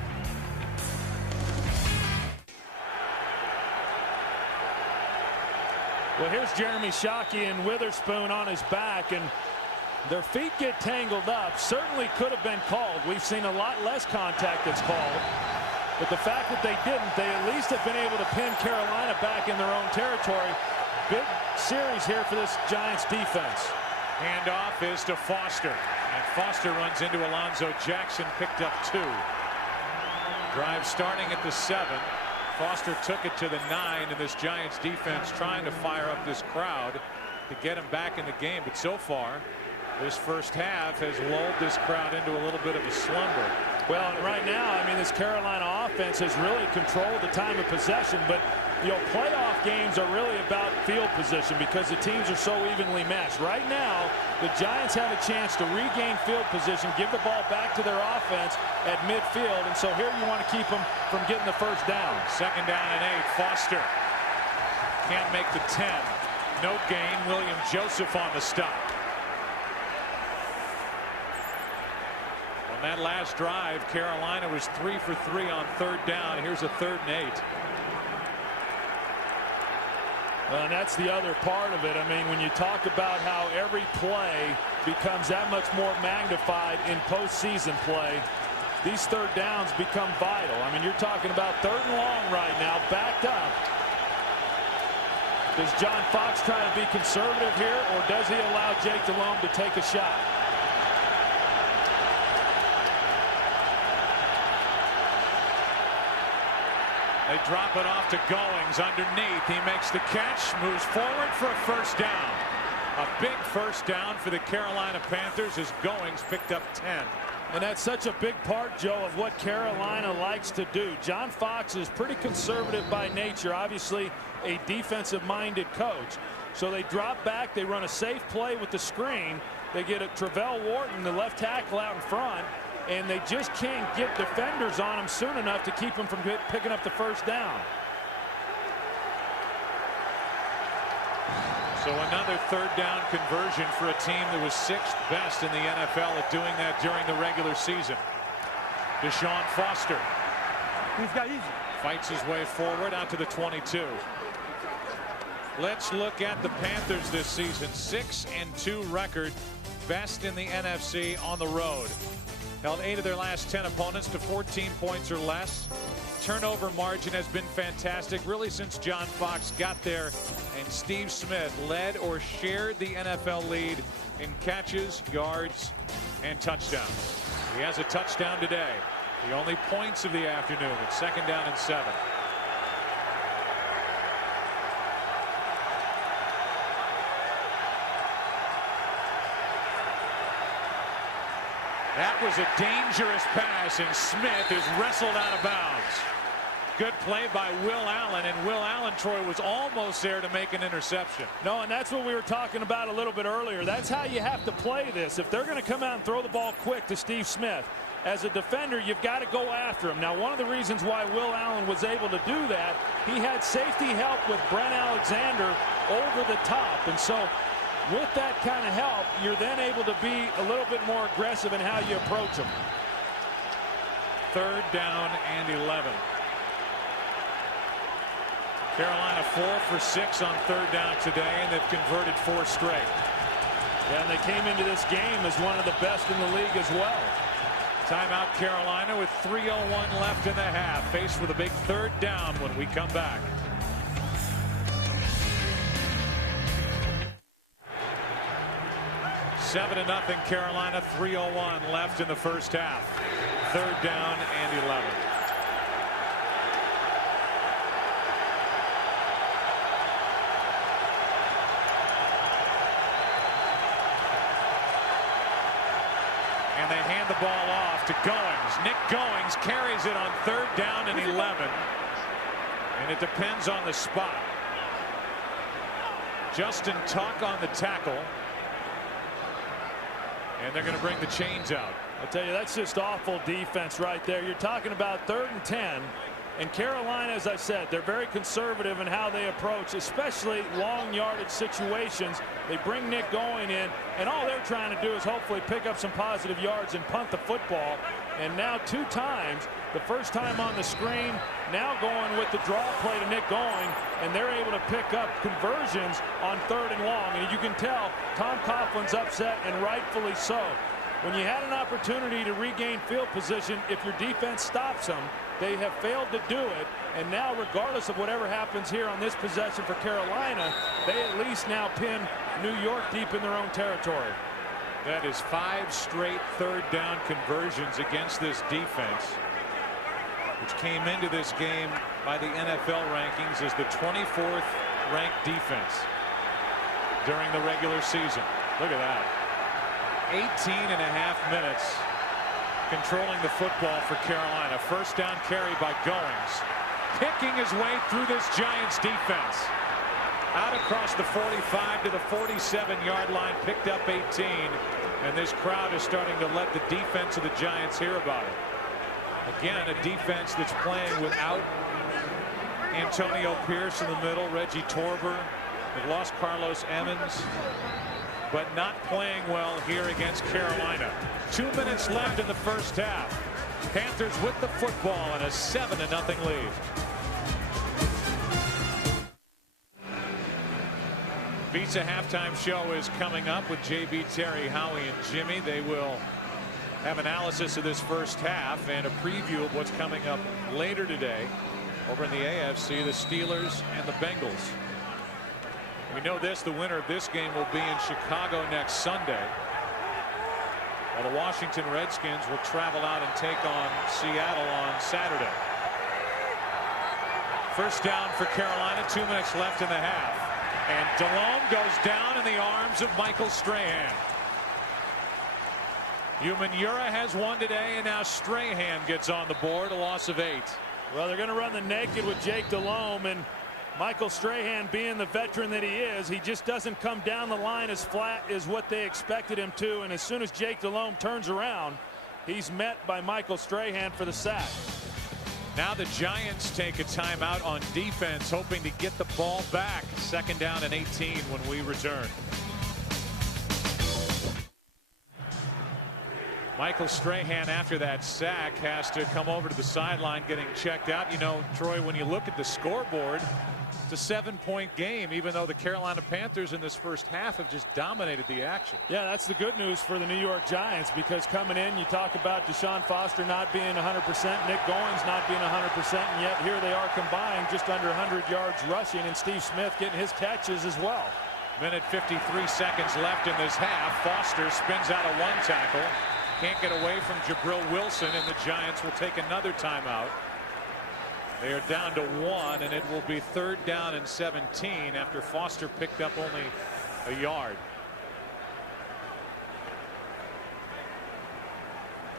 Well, here's Jeremy Shockey and Witherspoon on his back, and their feet get tangled up. Certainly could have been called. We've seen a lot less contact that's called. But the fact that they didn't, they at least have been able to pin Carolina back in their own territory. Big series here for this Giants defense. Handoff is to Foster. And Foster runs into Alonzo Jackson, picked up 2. Drive starting at the 7. Foster took it to the 9, and this Giants defense trying to fire up this crowd to get him back in the game. But so far, this first half has lulled this crowd into a little bit of a slumber. Well, and right now, I mean, this Carolina offense has really controlled the time of possession, but playoff games are really about field position because the teams are so evenly matched. Right now, the Giants have a chance to regain field position, give the ball back to their offense at midfield, and so here you want to keep them from getting the first down. 2nd down and 8. Foster can't make the 10. No gain. William Joseph on the stop. On that last drive, Carolina was 3 for 3 on 3rd down. Here's a 3rd and 8. And that's the other part of it. I mean, when you talk about how every play becomes that much more magnified in postseason play, these 3rd downs become vital. I mean, you're talking about 3rd and long right now, backed up. Does John Fox try to be conservative here, or does he allow Jake Delhomme to take a shot? They drop it off to Goings underneath. He makes the catch, moves forward for a first down. A big first down for the Carolina Panthers as Goings picked up 10. And that's such a big part, Joe, of what Carolina likes to do. John Fox is pretty conservative by nature, obviously a defensive-minded coach. So they drop back, they run a safe play with the screen. They get a Travell Wharton, the left tackle, out in front, and they just can't get defenders on him soon enough to keep him from picking up the first down. So another 3rd down conversion for a team that was 6th best in the NFL at doing that during the regular season. Deshaun Foster fights his way forward out to the 22. Let's look at the Panthers this season. 6-2 record, best in the NFC on the road. Held 8 of their last 10 opponents to 14 points or less. Turnover margin has been fantastic really since John Fox got there, and Steve Smith led or shared the NFL lead in catches, yards, and touchdowns. He has a touchdown today. The only points of the afternoon at 2nd down and 7. That was a dangerous pass, and Smith is wrestled out of bounds. Good play by Will Allen, and Will Allen, Troy, was almost there to make an interception. No, and that's what we were talking about a little bit earlier. That's how you have to play this. If they're going to come out and throw the ball quick to Steve Smith, as a defender, you've got to go after him. Now, one of the reasons why Will Allen was able to do that, he had safety help with Brent Alexander over the top, and so with that kind of help, you're then able to be a little bit more aggressive in how you approach them. 3rd down and 11. Carolina 4 for 6 on 3rd down today, and they've converted 4 straight. Yeah, and they came into this game as one of the best in the league as well. Timeout Carolina with 3:01 left in the half, faced with a big 3rd down when we come back. Seven to nothing Carolina, 3:01 left in the first half. 3rd down and 11. And they hand the ball off to Goings. Nick Goings carries it on 3rd down and 11. And it depends on the spot. Justin Tuck on the tackle. And they're going to bring the chains out. I tell you, that's just awful defense right there. You're talking about 3rd and 10. And Carolina, as I said, they're very conservative in how they approach, especially long yardage situations. They bring Nick Going in, and all they're trying to do is hopefully pick up some positive yards and punt the football. And now 2 times, the first time on the screen, now going with the draw play to Nick Going, and they're able to pick up conversions on 3rd and long. And you can tell Tom Coughlin's upset, and rightfully so. when you had an opportunity to regain field position, if your defense stops them, they have failed to do it. And now, regardless of whatever happens here on this possession for Carolina, they at least now pin New York deep in their own territory. That is 5 straight third-down conversions against this defense, which came into this game by the NFL rankings as the 24th ranked defense during the regular season. Look at that. 18.5 minutes controlling the football for Carolina. First down carry by Goings, picking his way through this Giants defense. Out across the 45 to the 47-yard line, picked up 18, and this crowd is starting to let the defense of the Giants hear about it. Again, a defense that's playing without Antonio Pierce in the middle, Reggie Torber. They've lost Carlos Emmons, but not playing well here against Carolina. 2 minutes left in the first half. Panthers with the football and a 7-0 lead. Pizza halftime show is coming up with JB, Terry, Howie, and Jimmy. They will have analysis of this first half and a preview of what's coming up later today over in the AFC, the Steelers and the Bengals. We know this, the winner of this game will be in Chicago next Sunday, while the Washington Redskins will travel out and take on Seattle on Saturday. First down for Carolina, 2 minutes left in the half. And Delhomme goes down in the arms of Michael Strahan. Umenyiora has one today, and now Strahan gets on the board, a loss of 8. Well, they're going to run the naked with Jake Delhomme, and Michael Strahan, being the veteran that he is, he just doesn't come down the line as flat as what they expected him to. And as soon as Jake Delhomme turns around, he's met by Michael Strahan for the sack. Now the Giants take a timeout on defense, hoping to get the ball back. Second down and 18 when we return. Michael Strahan, after that sack, has to come over to the sideline getting checked out. You know, Troy, when you look at the scoreboard, it's a 7-point game, even though the Carolina Panthers in this first half have just dominated the action. Yeah, that's the good news for the New York Giants, because coming in, you talk about Deshaun Foster not being 100%, Nick Goins not being 100%, and yet here they are combined just under 100 yards rushing, and Steve Smith getting his catches as well. Minute 53 seconds left in this half. Foster spins out a one tackle. Can't get away from Jabril Wilson, and the Giants will take another timeout. They are down to 1, and it will be third down and 17 after Foster picked up only a yard.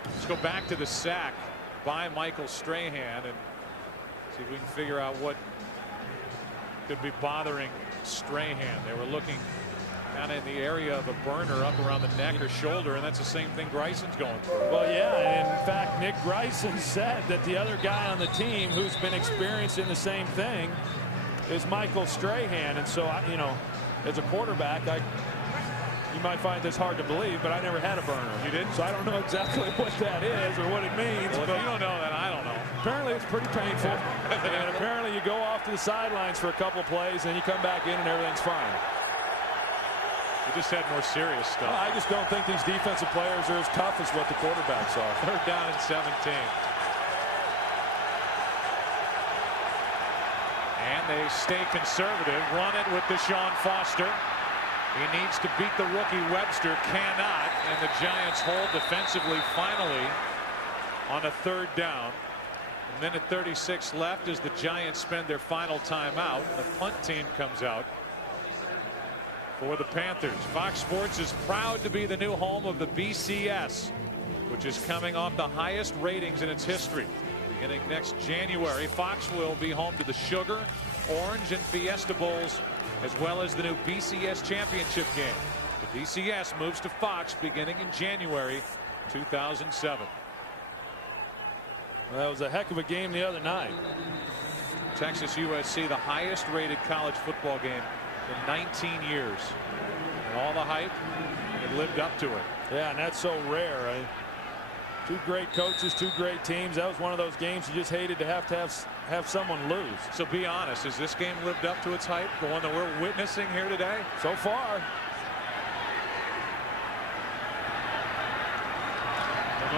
Let's go back to the sack by Michael Strahan and see if we can figure out what could be bothering Strahan. They were looking kind of in the area of a burner up around the neck or shoulder, and that's the same thing Greison's going through. Well, yeah, and in fact, Nick Greison said that the other guy on the team who's been experiencing the same thing is Michael Strahan, and so, you know, as a quarterback, you might find this hard to believe, but I never had a burner. You didn't? So I don't know exactly what that is or what it means. Well, if you don't know that, I don't know. Apparently it's pretty painful. And apparently you go off to the sidelines for a couple plays and you come back in and everything's fine. You just had more serious stuff. Well, I just don't think these defensive players are as tough as what the quarterbacks are. Third down and 17. And they stay conservative. Run it with Deshaun Foster. He needs to beat the rookie Webster. Cannot. And the Giants hold defensively finally on a third down. A minute 36 left as the Giants spend their final timeout. The punt team comes out for the Panthers. Fox Sports is proud to be the new home of the BCS, which is coming off the highest ratings in its history. Beginning next January, Fox will be home to the Sugar, Orange, and Fiesta Bowls, as well as the new BCS championship game. The BCS moves to Fox beginning in January 2007. Well, that was a heck of a game the other night. Texas USC, the highest rated college football game in 19 years. And all the hype, it lived up to it. Yeah, and that's so rare. Two great coaches, two great teams. That was one of those games you just hated to have someone lose. So be honest, has this game lived up to its hype, the one that we're witnessing here today? So far.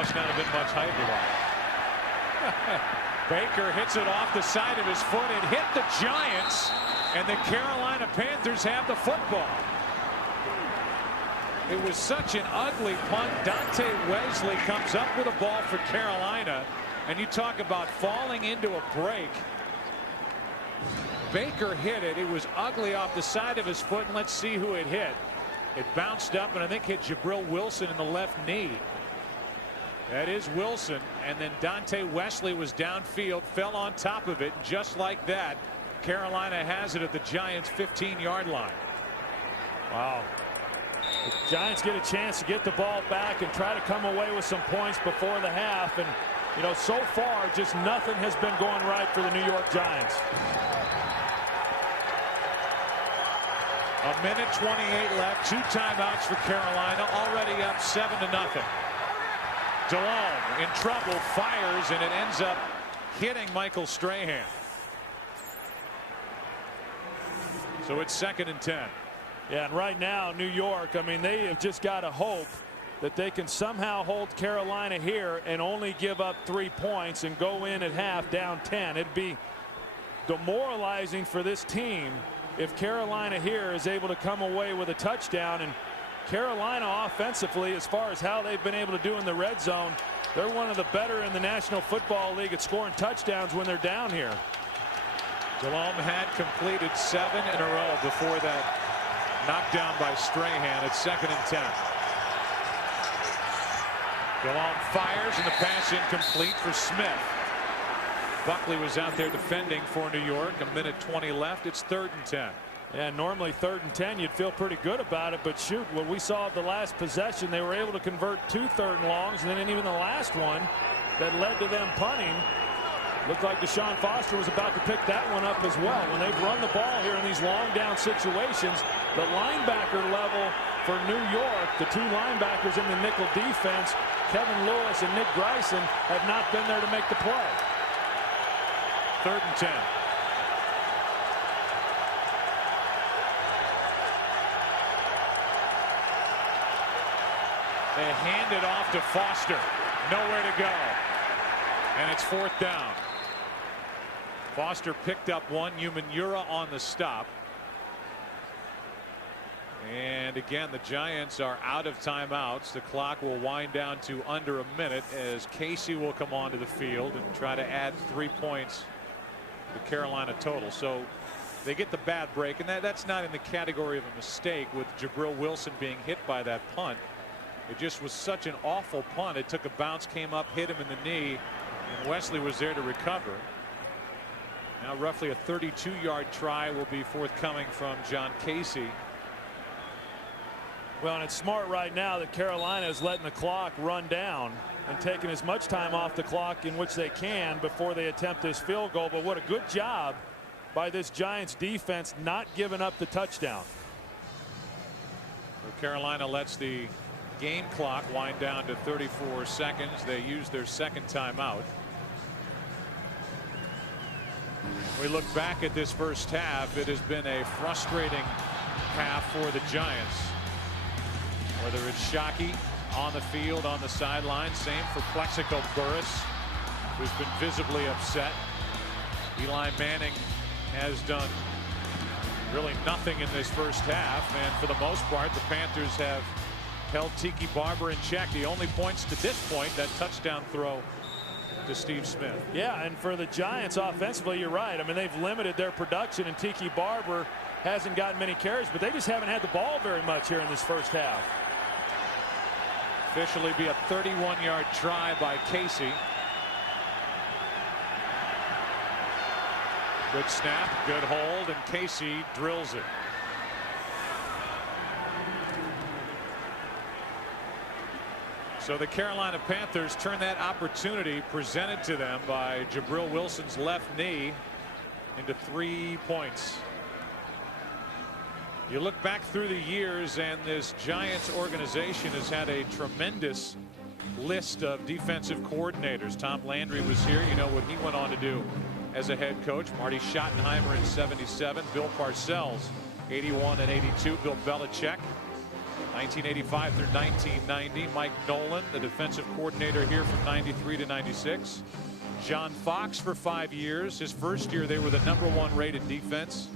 must not have been much height required. Baker hits it off the side of his foot. It hit the Giants, and the Carolina Panthers have the football. It was such an ugly punt. Dante Wesley comes up with a ball for Carolina, and you talk about falling into a break. Baker hit it. It was ugly off the side of his foot, and let's see who it hit. It bounced up and I think hit Jabril Wilson in the left knee. That is Wilson, and then Dante Wesley was downfield, fell on top of it, just like that. Carolina has it at the Giants' 15-yard line. Wow. The Giants get a chance to get the ball back and try to come away with some points before the half, and you know, so far just nothing has been going right for the New York Giants. A minute 28 left, 2 timeouts for Carolina, already up 7-0. DeLome in trouble, fires, and it ends up hitting Michael Strahan. So it's 2nd and 10. Yeah, and right now New York, I mean, they have just got to hope that they can somehow hold Carolina here and only give up 3 points and go in at half down 10. It'd be demoralizing for this team if Carolina here is able to come away with a touchdown. And Carolina offensively, as far as how they've been able to do in the red zone, they're one of the better in the National Football League at scoring touchdowns when they're down here. DeLome had completed 7 in a row before that knockdown by Strahan. It's 2nd and 10. DeLome fires, and the pass incomplete for Smith. Buckley was out there defending for New York. A minute 20 left. It's 3rd and 10. Yeah, normally 3rd and 10, you'd feel pretty good about it, but shoot, what we saw of the last possession, they were able to convert 2 3rd and longs, and then even the last one that led to them punting, looked like Deshaun Foster was about to pick that one up as well. When they've run the ball here in these long down situations, the linebacker level for New York, the 2 linebackers in the nickel defense, Kevin Lewis and Nick Grayson, have not been there to make the play. 3rd and 10. They hand it off to Foster. Nowhere to go. And it's 4th down. Foster picked up 1. Umanura on the stop. And again, the Giants are out of timeouts. The clock will wind down to under a minute as Casey will come onto the field and try to add 3 points to Carolina total. So they get the bad break, and that's not in the category of a mistake with Jabril Wilson being hit by that punt. It just was such an awful punt. It took a bounce, came up, hit him in the knee, and Wesley was there to recover. Now roughly a 32-yard try will be forthcoming from John Casey. Well, and it's smart right now that Carolina is letting the clock run down and taking as much time off the clock in which they can before they attempt this field goal. But what a good job by this Giants defense not giving up the touchdown. So Carolina lets the game clock wind down to 34 seconds. They use their 2nd timeout. We look back at this first half. It has been a frustrating half for the Giants. Whether it's Shockey on the field, on the sideline, same for Plexico Burress, who's been visibly upset. Eli Manning has done really nothing in this first half, and for the most part, the Panthers have held Tiki Barber in check. The only points to this point, that touchdown throw to Steve Smith. Yeah, and for the Giants offensively, you're right. I mean, they've limited their production, and Tiki Barber hasn't gotten many carries, but they just haven't had the ball very much here in this first half. Officially be a 31-yard try by Casey. Good snap, good hold, and Casey drills it. So the Carolina Panthers turn that opportunity presented to them by Jabril Wilson's left knee into 3 points. You look back through the years, and this Giants organization has had a tremendous list of defensive coordinators. Tom Landry was here. You know what he went on to do as a head coach. Marty Schottenheimer in '77. Bill Parcells, 81 and 82. Bill Belichick 1985 through 1990. Mike Nolan, the defensive coordinator here from 93 to 96. John Fox for 5 years. His first year they were the #1 rated defense.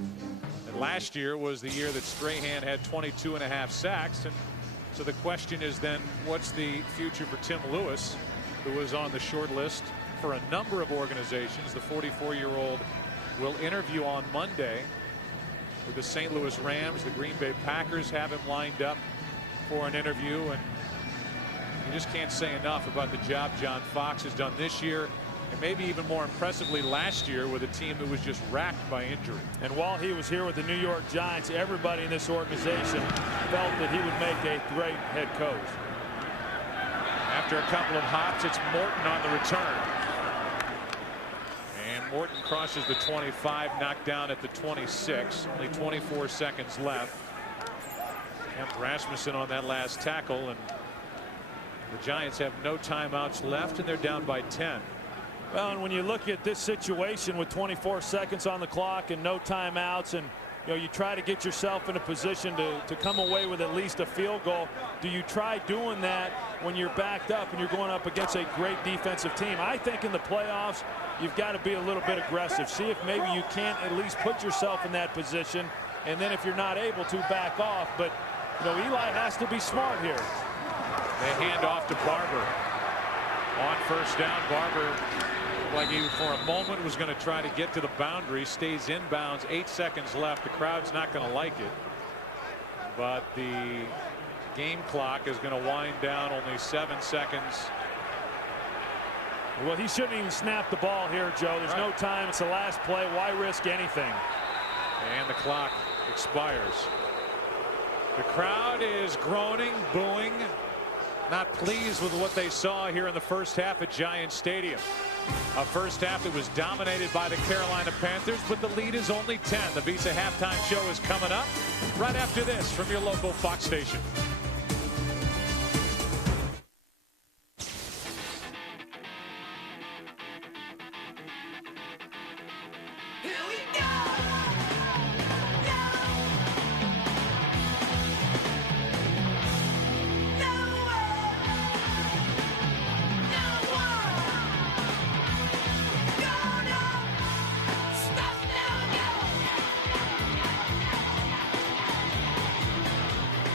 And last year was the year that Strahan had 22.5 sacks. And so the question is then, what's the future for Tim Lewis, who was on the short list for a number of organizations. The 44-year-old will interview on Monday with the St. Louis Rams. The Green Bay Packers have him lined up for an interview, and you just can't say enough about the job John Fox has done this year, and maybe even more impressively last year with a team that was just racked by injury. And while he was here with the New York Giants, everybody in this organization felt that he would make a great head coach. After a couple of hops, it's Morton on the return. And Morton crosses the 25, knocked down at the 26. Only 24 seconds left. Kemp Rasmussen on that last tackle, and the Giants have no timeouts left, and they're down by 10. Well, and when you look at this situation with 24 seconds on the clock and no timeouts, and you try to get yourself in a position to come away with at least a field goal. Do you try doing that when you're backed up and you're going up against a great defensive team? I think in the playoffs you've got to be a little bit aggressive. See if maybe you can't at least put yourself in that position, and then if you're not able to, back off. But Eli has to be smart here. They hand off to Barber on first down. Barber, like he for a moment was going to try to get to the boundary, stays inbounds. 8 seconds left. The crowd's not going to like it, but the game clock is going to wind down. Only 7 seconds. Well, he shouldn't even snap the ball here, Joe. There's no time. It's the last play. Why risk anything? And the clock expires. The crowd is groaning, booing, not pleased with what they saw here in the first half at Giants Stadium. A first half that was dominated by the Carolina Panthers, but the lead is only 10. The Visa halftime show is coming up right after this from your local Fox station.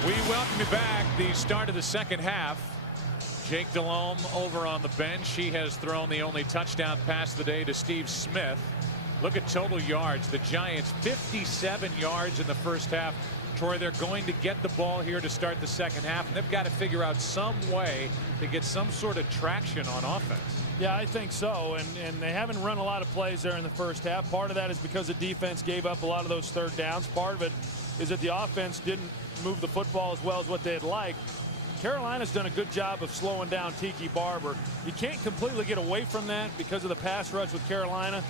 We welcome you back. The start of the second half. Jake Delhomme over on the bench. He has thrown the only touchdown pass of the day to Steve Smith. Look at total yards. The Giants 57 yards in the first half. Troy, they're going to get the ball here to start the second half, and they've got to figure out some way to get some sort of traction on offense. Yeah, I think so, and they haven't run a lot of plays there in the first half. Part of that is because the defense gave up a lot of those third downs. Part of it is that the offense didn't move the football as well as what they'd like. Carolina's done a good job of slowing down Tiki Barber. You can't completely get away from that because of the pass rush with Carolina,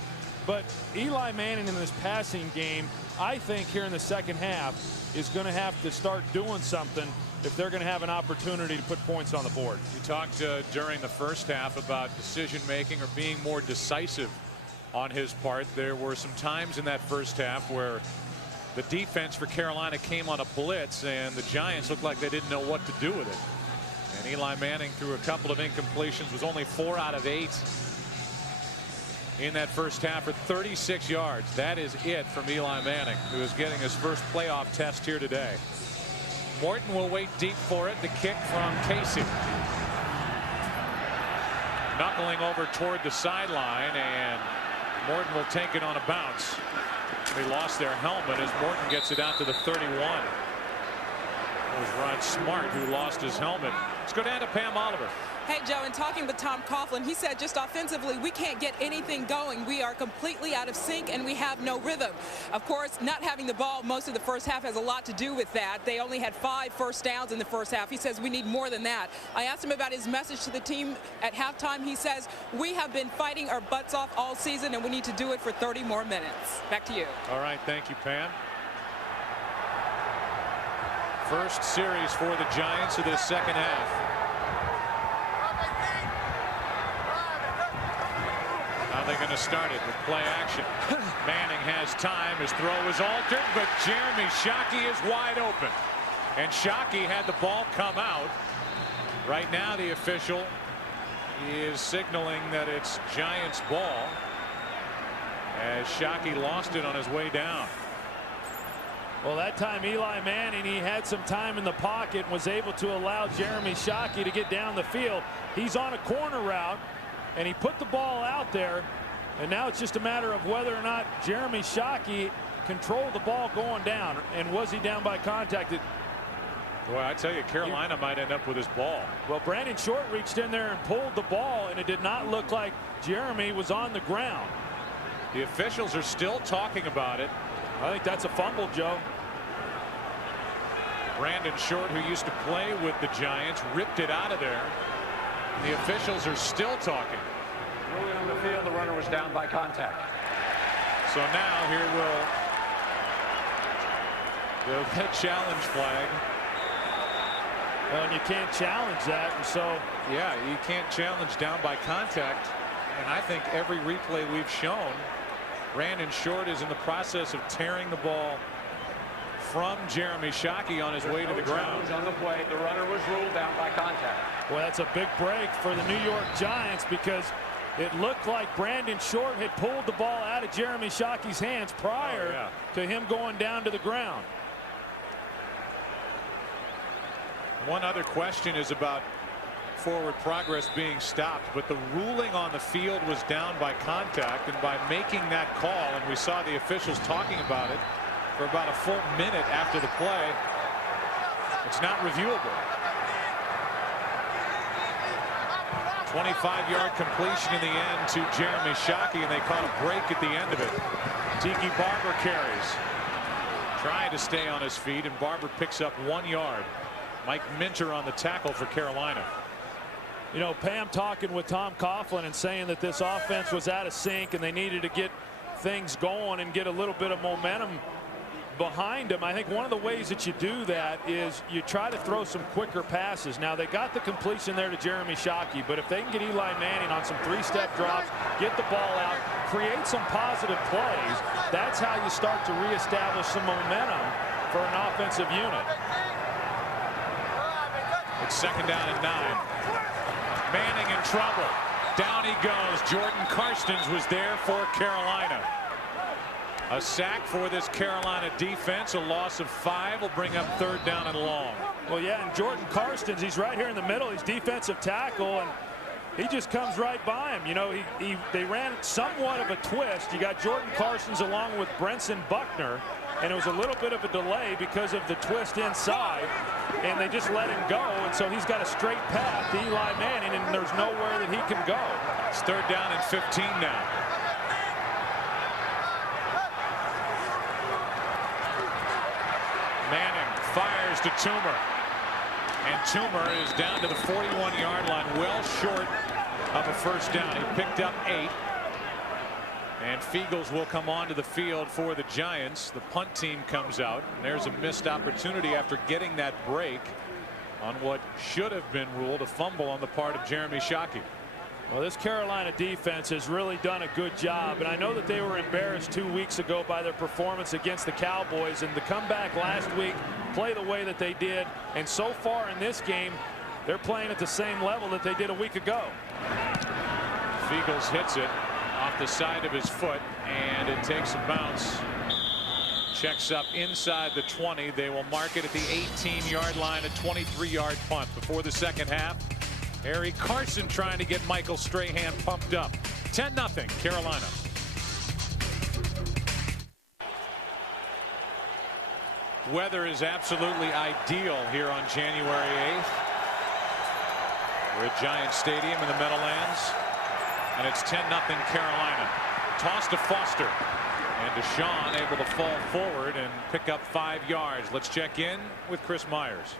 but Eli Manning in this passing game, I think here in the second half, is going to have to start doing something if they're going to have an opportunity to put points on the board. You talked during the first half about decision making or being more decisive on his part. There were some times in that first half where the defense for Carolina came on a blitz, and the Giants looked like they didn't know what to do with it. And Eli Manning threw a couple of incompletions, was only 4 out of 8 in that first half for 36 yards. That is it from Eli Manning, who is getting his first playoff test here today. Morton will wait deep for it. The kick from Casey. Knuckling over toward the sideline, and Morton will take it on a bounce. They lost their helmet as Morton gets it out to the 31. It was Rod Smart who lost his helmet. Let's go down to Pam Oliver. Hey, Joe, in talking with Tom Coughlin, he said just offensively, we can't get anything going. We are completely out of sync, and we have no rhythm. Of course, not having the ball most of the first half has a lot to do with that. They only had 5 first downs in the first half. He says we need more than that. I asked him about his message to the team at halftime. He says we have been fighting our butts off all season, and we need to do it for 30 more minutes. Back to you. All right, thank you, Pam. First series for the Giants of this second half. Now they're going to start it with play action. Manning has time. His throw is altered, but Jeremy Shockey is wide open. And Shockey had the ball come out. Right now the official is signaling that it's Giants ball as Shockey lost it on his way down. Well, that time Eli Manning, he had some time in the pocket and was able to allow Jeremy Shockey to get down the field. He's on a corner route and he put the ball out there, and now it's just a matter of whether or not Jeremy Shockey controlled the ball going down, and was he down by contact. Boy, I tell you, Carolina might end up with his ball. Well, Brandon Short reached in there and pulled the ball, and it did not look like Jeremy was on the ground. The officials are still talking about it. I think that's a fumble, Joe. Brandon Short, who used to play with the Giants, ripped it out of there. The officials are still talking. Ruling on the field, the runner was down by contact. So now here will the challenge flag. Well, and you can't challenge that, and so yeah, you can't challenge down by contact. And I think every replay we've shown, Brandon Short is in the process of tearing the ball from Jeremy Shockey on his way to the ground. On the play, the runner was ruled down by contact. Well, that's a big break for the New York Giants, because it looked like Brandon Short had pulled the ball out of Jeremy Shockey's hands prior to him going down to the ground. One other question is about forward progress being stopped, but the ruling on the field was down by contact, and by making that call, and we saw the officials talking about it for about a full minute after the play, it's not reviewable. 25-yard completion in the end to Jeremy Shockey, and they caught a break at the end of it. Tiki Barber carries, trying to stay on his feet, and Barber picks up 1 yard. Mike Minter on the tackle for Carolina. You know, Pam talking with Tom Coughlin and saying that this offense was out of sync and they needed to get things going and get a little bit of momentum behind them. I think one of the ways that you do that is you try to throw some quicker passes. Now, they got the completion there to Jeremy Shockey, but if they can get Eli Manning on some three-step drops, get the ball out, create some positive plays, that's how you start to reestablish some momentum for an offensive unit. It's 2nd down and 9. Manning in trouble. Down he goes. Jordan Karstens was there for Carolina. A sack for this Carolina defense. A loss of 5 will bring up 3rd down and long. Well, yeah, and Jordan Karstens, he's right here in the middle. He's defensive tackle, and he just comes right by him. You know, they ran somewhat of a twist. You got Jordan Karstens along with Brenson Buckner, and it was a little bit of a delay because of the twist inside, and they just let him go, and so he's got a straight path to Eli Manning, and there's nowhere that he can go. It's 3rd down and 15 now. Manning fires to Toomer, and Toomer is down to the 41-yard line, well short of a 1st down. He picked up 8. And Fiegels will come onto the field for the Giants. The punt team comes out, and there's a missed opportunity after getting that break on what should have been ruled a fumble on the part of Jeremy Shockey. Well, this Carolina defense has really done a good job, and I know that they were embarrassed 2 weeks ago by their performance against the Cowboys, and to come back last week, play the way that they did, and so far in this game, they're playing at the same level that they did a week ago. Fiegels hits it off the side of his foot, and it takes a bounce. Checks up inside the 20. They will mark it at the 18-yard line, a 23-yard punt. Before the 2nd half, Harry Carson trying to get Michael Strahan pumped up. 10-0 Carolina. Weather is absolutely ideal here on January 8th. We're at Giant Stadium in the Meadowlands, and it's 10-0 Carolina. Toss to Foster, and Deshaun able to fall forward and pick up 5 yards. Let's check in with Chris Myers.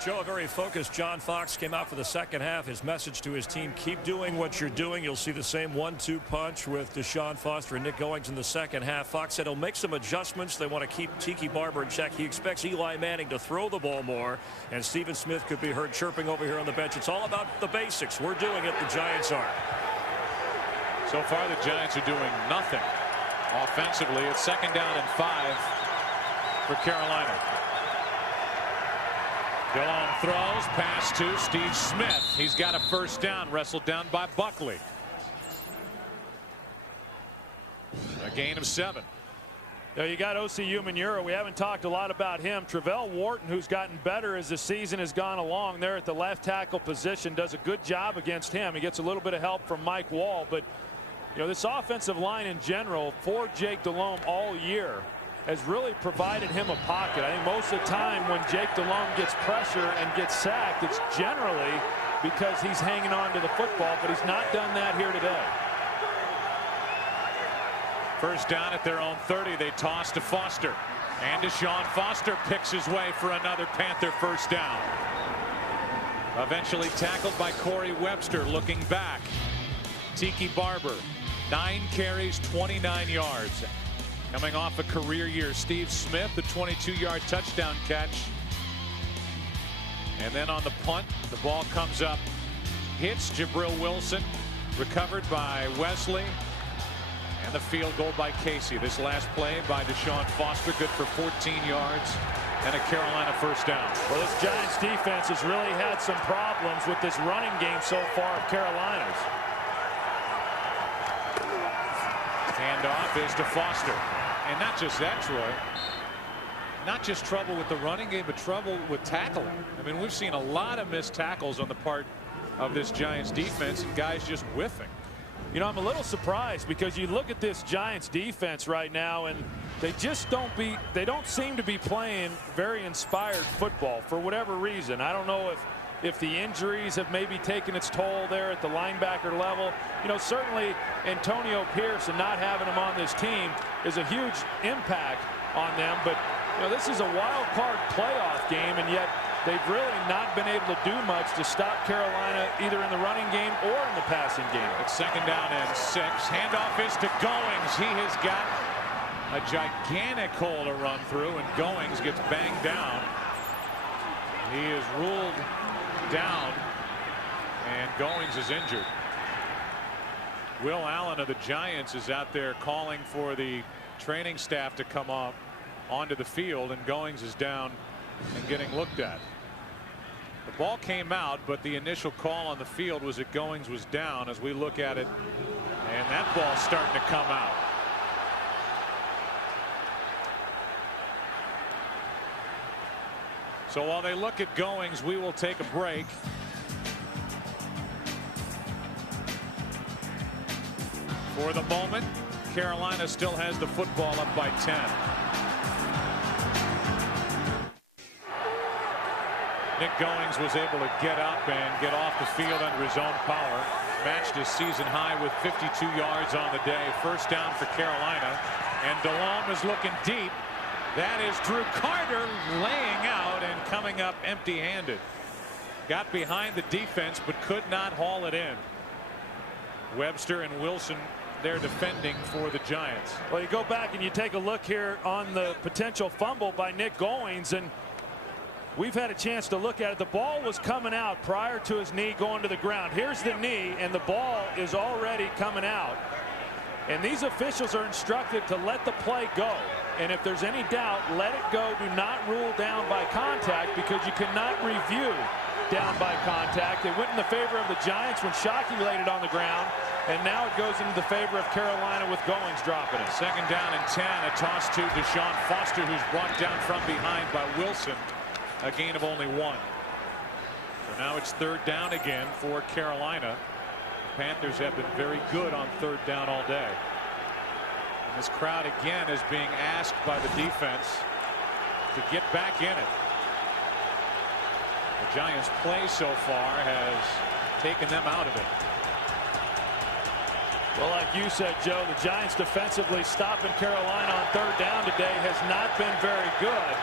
Joe, a very focused John Fox came out for the 2nd half. His message to his team: keep doing what you're doing. You'll see the same 1-2 punch with Deshaun Foster and Nick Goings in the 2nd half. Fox said he'll make some adjustments. They want to keep Tiki Barber in check. He expects Eli Manning to throw the ball more, and Stephen Smith could be heard chirping over here on the bench. It's all about the basics. We're doing it. The Giants are. So far, the Giants are doing nothing offensively. It's 2nd down and 5 for Carolina. DeLong throws, pass to Steve Smith. He's got a first down, wrestled down by Buckley. A gain of 7. Now you got O.C. Umenyiora. We haven't talked a lot about him. Travell Wharton, who's gotten better as the season has gone along there at the left tackle position, does a good job against him. He gets a little bit of help from Mike Wall, but you know, this offensive line in general for Jake Delhomme all year has really provided him a pocket. I think most of the time when Jake Delhomme gets pressure and gets sacked, it's generally because he's hanging on to the football, but he's not done that here today. First down at their own 30. They toss to Foster. And Deshaun Foster picks his way for another Panther first down. Eventually tackled by Corey Webster. Looking back, Tiki Barber, 9 carries, 29 yards. Coming off a career year. Steve Smith, the 22-yard touchdown catch. And then on the punt, the ball comes up, hits Jabril Wilson, recovered by Wesley. And the field goal by Casey. This last play by Deshaun Foster, good for 14 yards and a Carolina first down. Well, this Giants defense has really had some problems with this running game so far of Carolina's. Handoff is to Foster. And not just that, Troy. Not just trouble with the running game, but trouble with tackling. I mean, we've seen a lot of missed tackles on the part of this Giants defense and guys just whiffing. You know, I'm a little surprised because you look at this Giants defense right now and they just don't seem to be playing very inspired football for whatever reason. I don't know if the injuries have maybe taken its toll there at the linebacker level. You know, certainly Antonio Pierce and not having him on this team is a huge impact on them, but you know, this is a wild card playoff game, and yet they've really not been able to do much to stop Carolina either in the running game or in the passing game. It's second down and 6. Handoff is to Goings. He has got a gigantic hole to run through, and Goings gets banged down. He is ruled down, and Goings is injured. Will Allen of the Giants is out there calling for the training staff to come up onto the field, and Goings is down and getting looked at. The ball came out, but the initial call on the field was that Goings was down. As we look at it, and that ball's starting to come out. So while they look at Goings, we will take a break. For the moment, Carolina still has the football up by 10. Nick Goings was able to get up and get off the field under his own power. Matched his season high with 52 yards on the day. First down for Carolina. And Delhomme is looking deep. That is Drew Carter laying out and coming up empty-handed. Got behind the defense but could not haul it in. Webster and Wilson there defending for the Giants. Well, you go back and you take a look here on the potential fumble by Nick Goings, and we've had a chance to look at it. The ball was coming out prior to his knee going to the ground. Here's the knee, and the ball is already coming out. And these officials are instructed to let the play go. And if there's any doubt, let it go. Do not rule down by contact, because you cannot review down by contact. It went in the favor of the Giants when Shockey laid it on the ground. And now it goes into the favor of Carolina with Goings dropping it. Second down and 10. A toss to Deshaun Foster, who's brought down from behind by Wilson. A gain of only 1. So now it's third down again for Carolina. The Panthers have been very good on third down all day. And this crowd again is being asked by the defense to get back in it. The Giants' play so far has taken them out of it. Well, like you said, Joe, the Giants defensively stopping Carolina on third down today has not been very good.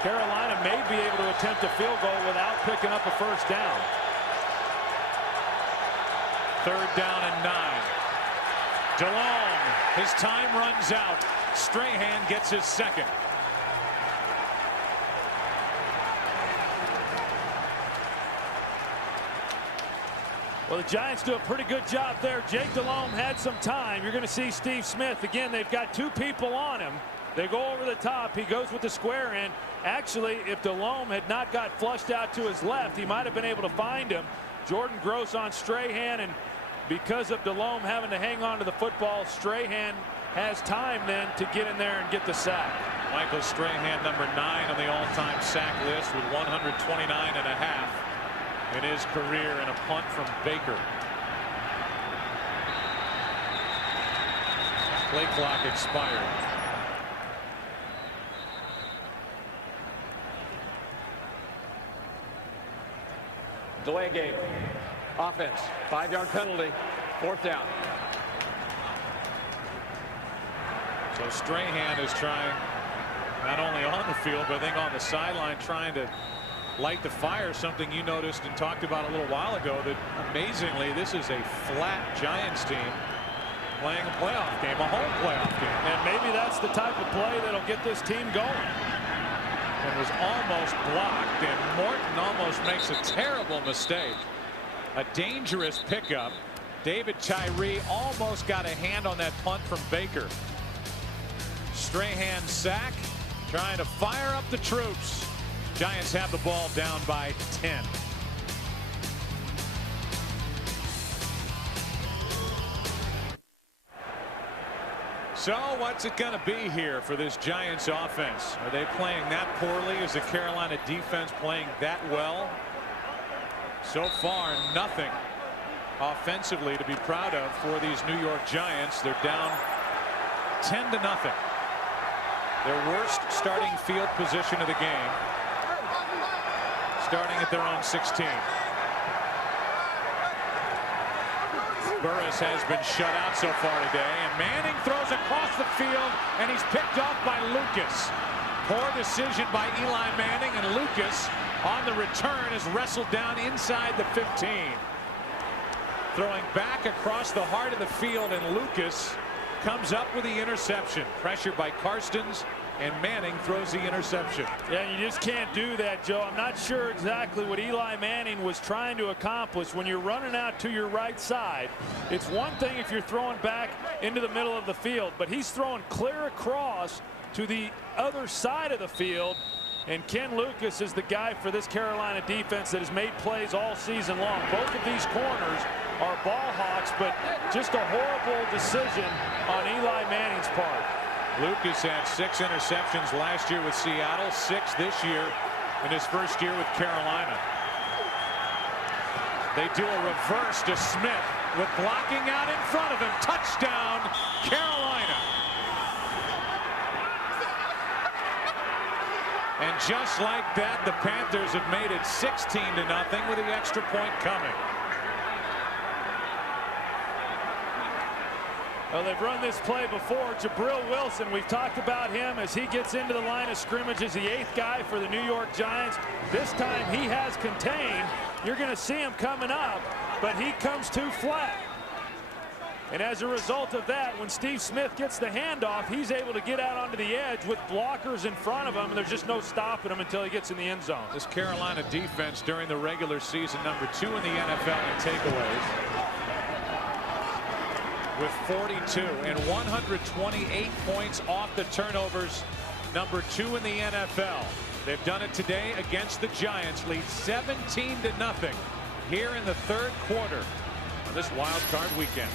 Carolina may be able to attempt a field goal without picking up a first down. Third down and 9. Delhomme, his time runs out. Strahan gets his second. Well, the Giants do a pretty good job there. Jake Delhomme had some time. You're going to see Steve Smith. Again, they've got 2 people on him. They go over the top. He goes with the square in. Actually, if Delhomme had not got flushed out to his left, he might have been able to find him. Jordan Gross on Strahan, and because of Delhomme having to hang on to the football, Strahan has time then to get in there and get the sack. Michael Strahan, number 9 on the all-time sack list with 129.5 in his career, and a punt from Baker. Play clock expired. Delay game. Offense. 5-yard penalty. 4th down. So Strahan is trying, not only on the field, but I think on the sideline, trying to light the fire, something you noticed and talked about a little while ago, that amazingly this is a flat Giants team playing a playoff game, a home playoff game. And maybe that's the type of play that'll get this team going. It was almost blocked, and Morton almost makes a terrible mistake. A dangerous pickup. David Tyree almost got a hand on that punt from Baker. Strahan sack, trying to fire up the troops. Giants have the ball down by 10. So what's it going to be here for this Giants offense? Are they playing that poorly? Is the Carolina defense playing that well? So far, nothing offensively to be proud of for these New York Giants. They're down 10-0. Their worst starting field position of the game, starting at their own 16. Burris has been shut out so far today, and Manning throws across the field, and he's picked off by Lucas. Poor decision by Eli Manning, and Lucas on the return is wrestled down inside the 15. Throwing back across the heart of the field, and Lucas comes up with the interception. Pressure by Karstens, and Manning throws the interception. Yeah, you just can't do that, Joe. I'm not sure exactly what Eli Manning was trying to accomplish. When you're running out to your right side, it's one thing if you're throwing back into the middle of the field, but he's throwing clear across to the other side of the field. And Ken Lucas is the guy for this Carolina defense that has made plays all season long. Both of these corners are ball hawks, but just a horrible decision on Eli Manning's part. Lucas had 6 interceptions last year with Seattle, 6 this year in his first year with Carolina. They do a reverse to Smith with blocking out in front of him. Touchdown, Carolina. And just like that, the Panthers have made it 16-0 with the extra point coming. Well, they've run this play before. Jabril Wilson, we've talked about him as he gets into the line of scrimmage as the 8th guy for the New York Giants. This time he has contained. You're going to see him coming up, but he comes too flat. And as a result of that, when Steve Smith gets the handoff, he's able to get out onto the edge with blockers in front of him, and there's just no stopping him until he gets in the end zone. This Carolina defense during the regular season, number 2 in the NFL in takeaways, with 42 and 128 points off the turnovers, number 2 in the NFL. They've done it today against the Giants, lead 17-0 here in the 3rd quarter on this wild card weekend.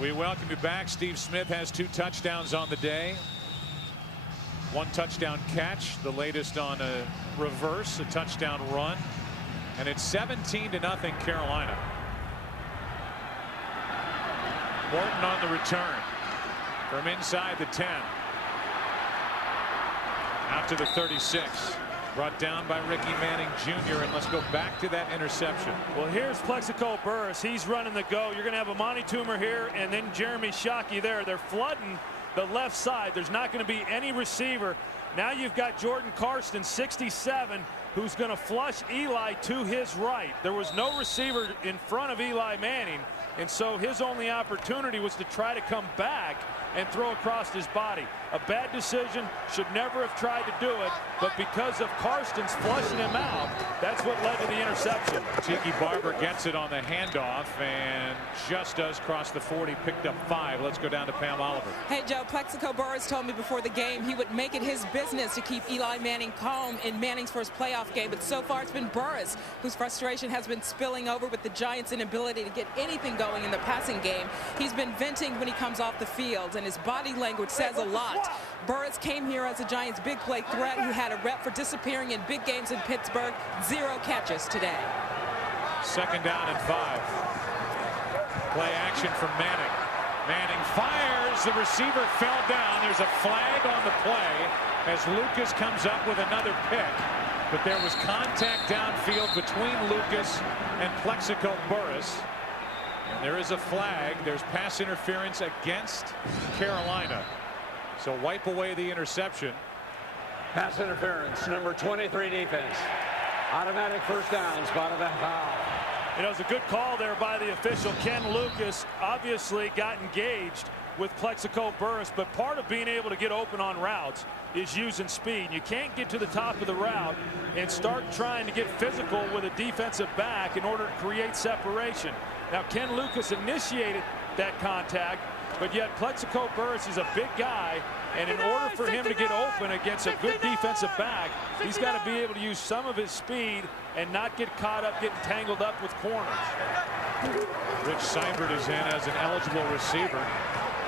We welcome you back. Steve Smith has 2 touchdowns on the day. 1 touchdown catch, the latest on a reverse, a touchdown run. And it's 17-0 Carolina. Morton on the return from inside the 10. Out to the 36. Brought down by Ricky Manning Jr. And let's go back to that interception. Well, here's Plexico Burris. He's running the go. You're going to have Amani Toomer here and then Jeremy Shockey there. They're flooding the left side. There's not going to be any receiver. Now you've got Jordan Karstens, 67, who's going to flush Eli to his right. There was no receiver in front of Eli Manning, and so his only opportunity was to try to come back and throw across his body. A bad decision, should never have tried to do it, but because of Karstens flushing him out, that's what led to the interception. Tiki Barber gets it on the handoff and just does cross the 40, picked up 5. Let's go down to Pam Oliver. Hey, Joe, Plexico Burress told me before the game he would make it his business to keep Eli Manning calm in Manning's first playoff game, but so far it's been Burress whose frustration has been spilling over with the Giants' inability to get anything going in the passing game. He's been venting when he comes off the field, and his body language says a lot. Burress came here as a Giants big play threat who had a rep for disappearing in big games in Pittsburgh. 0 catches today. 2nd down and 5. Play action from Manning. Manning fires. The receiver fell down. There's a flag on the play as Lucas comes up with another pick. But there was contact downfield between Lucas and Plexico Burress. And there is a flag. There's pass interference against Carolina. So wipe away the interception. Pass interference, number 23 defense. Automatic first down, spotted that foul. You know, it was a good call there by the official. Ken Lucas obviously got engaged with Plexico Burress, but part of being able to get open on routes is using speed. You can't get to the top of the route and start trying to get physical with a defensive back in order to create separation. Now, Ken Lucas initiated that contact, but yet Plexico Burress is a big guy, and in order for him to get open against a good defensive back, he's got to be able to use some of his speed and not get caught up getting tangled up with corners. Rich Seibert is in as an eligible receiver.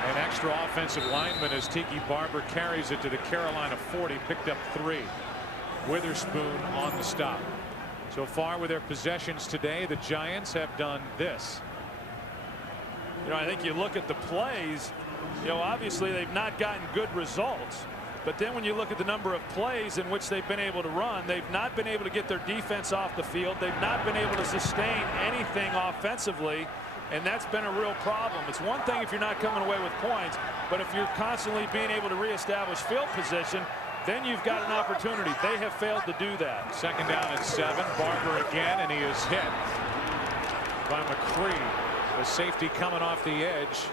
An extra offensive lineman as Tiki Barber carries it to the Carolina 40, picked up 3. Witherspoon on the stop. So far with their possessions today, the Giants have done this. You know, I think you look at the plays, you know, obviously they've not gotten good results. But then when you look at the number of plays in which they've been able to run, they've not been able to get their defense off the field. They've not been able to sustain anything offensively. And that's been a real problem. It's one thing if you're not coming away with points, but if you're constantly being able to reestablish field position, then you've got an opportunity. They have failed to do that. 2nd down and 7. Barber again, and he is hit by McCree. The safety coming off the edge,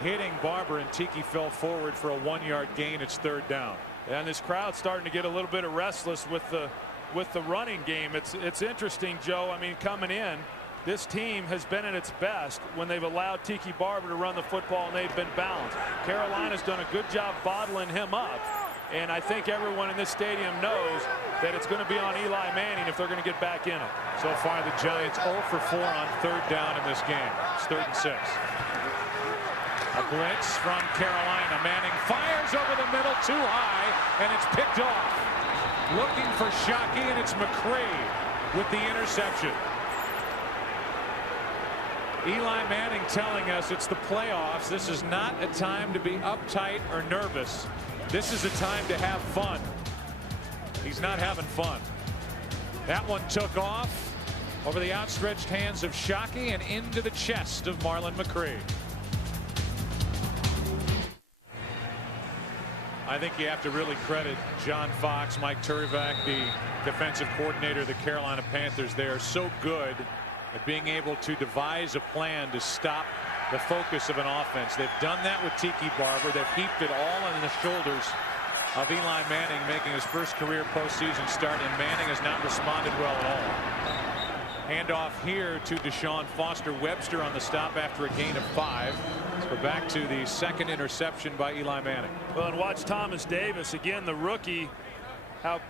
hitting Barber, and Tiki fell forward for a 1-yard gain. It's 3rd down. And this crowd's starting to get a little bit of restless with the running game. It's interesting, Joe. I mean, coming in, this team has been at its best when they've allowed Tiki Barber to run the football and they've been balanced. Carolina's done a good job bottling him up, and I think everyone in this stadium knows that it's going to be on Eli Manning if they're going to get back in it. So far the Giants 0 for 4 on 3rd down in this game. It's 3rd and 6. A blitz from Carolina. Manning fires over the middle too high, and it's picked off. Looking for Shockey, and it's McCree with the interception. Eli Manning telling us it's the playoffs. This is not a time to be uptight or nervous. This is a time to have fun. He's not having fun. That one took off over the outstretched hands of Shockey and into the chest of Marlon McCree. I think you have to really credit John Fox, Mike Turvac, the defensive coordinator of the Carolina Panthers. They are so good at being able to devise a plan to stop the focus of an offense. They've done that with Tiki Barber. They've heaped it all on the shoulders of Eli Manning, making his first career postseason start, and Manning has not responded well at all. Handoff here to Deshaun Foster. Webster on the stop after a gain of 5. So we're back to the 2nd interception by Eli Manning. Well, and watch Thomas Davis again, the rookie, how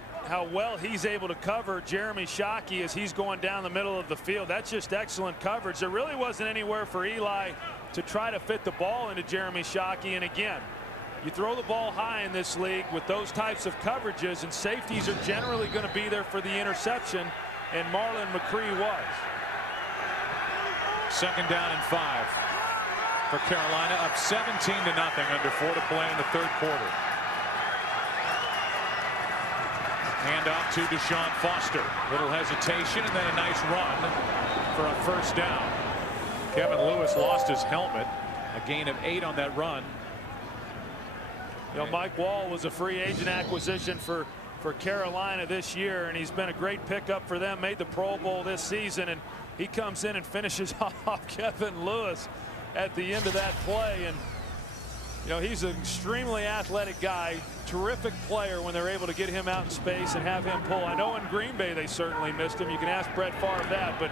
well he's able to cover Jeremy Shockey as he's going down the middle of the field. That's just excellent coverage. There really wasn't anywhere for Eli to try to fit the ball into Jeremy Shockey. And again, you throw the ball high in this league with those types of coverages, and safeties are generally going to be there for the interception, and Marlon McCree was. 2nd down and 5 for Carolina, up 17-0 under 4 to play in the 3rd quarter. Handoff to Deshaun Foster. Little hesitation and then a nice run for a 1st down. Kevin Lewis lost his helmet. A gain of 8 on that run. You know, Mike Wall was a free agent acquisition for for Carolina this year, and he's been a great pickup for them. Made the Pro Bowl this season, and he comes in and finishes off Kevin Lewis at the end of that play. And you know, he's an extremely athletic guy, terrific player when they're able to get him out in space and have him pull. I know in Green Bay they certainly missed him. You can ask Brett Favre that, but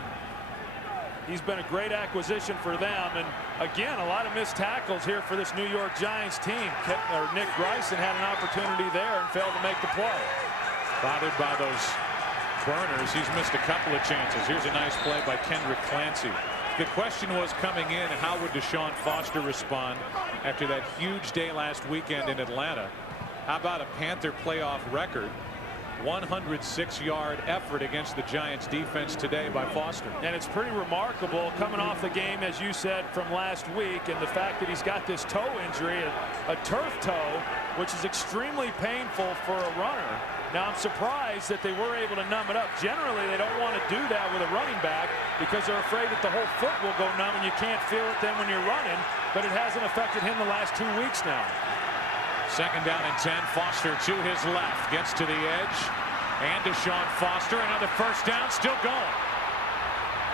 he's been a great acquisition for them. And again, a lot of missed tackles here for this New York Giants team. Nick Bryson had an opportunity there and failed to make the play. Bothered by those burners. He's missed a couple of chances. Here's a nice play by Kendrick Clancy. The question was coming in, how would Deshaun Foster respond after that huge day last weekend in Atlanta? How about a Panther playoff record? 106-yard effort against the Giants defense today by Foster. And it's pretty remarkable coming off the game, as you said, from last week, and the fact that he's got this toe injury, a turf toe, which is extremely painful for a runner. Now, I'm surprised that they were able to numb it up. Generally, they don't want to do that with a running back because they're afraid that the whole foot will go numb and you can't feel it then when you're running, but it hasn't affected him the last 2 weeks now. Second down and 10. Foster to his left, gets to the edge, and Deshaun Foster, another first down, still going.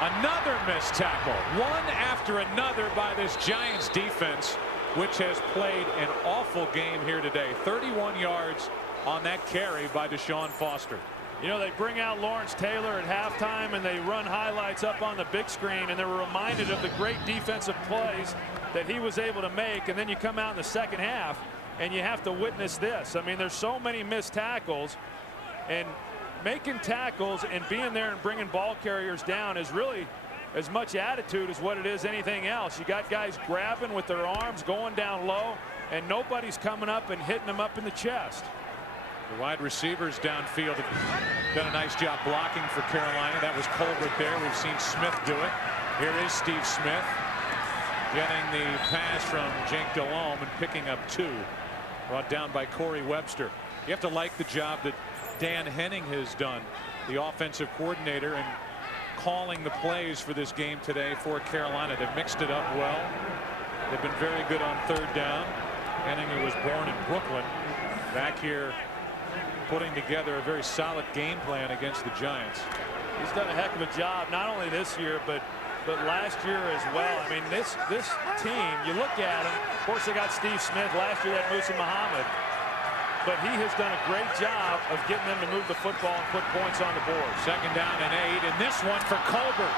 Another missed tackle, one after another by this Giants defense, which has played an awful game here today. 31 yards on that carry by Deshaun Foster. You know, they bring out Lawrence Taylor at halftime and they run highlights up on the big screen, and they're reminded of the great defensive plays that he was able to make. And then you come out in the second half and you have to witness this. I mean, there's so many missed tackles, and making tackles and being there and bringing ball carriers down is really as much attitude as what it is anything else. You got guys grabbing with their arms, going down low, and nobody's coming up and hitting them up in the chest. The wide receivers downfield have done a nice job blocking for Carolina. That was Colbert there. We've seen Smith do it. Here is Steve Smith getting the pass from Jake Delhomme and picking up 2. Brought down by Corey Webster. You have to like the job that Dan Henning has done, the offensive coordinator, and calling the plays for this game today for Carolina. They've mixed it up well. They've been very good on third down. Henning, who was born in Brooklyn, back here putting together a very solid game plan against the Giants. He's done a heck of a job, not only this year, but last year as well. I mean, this team, you look at them, of course they got Steve Smith, last year that Musa Muhammad, but he has done a great job of getting them to move the football and put points on the board. Second down and 8, and this one for Colbert.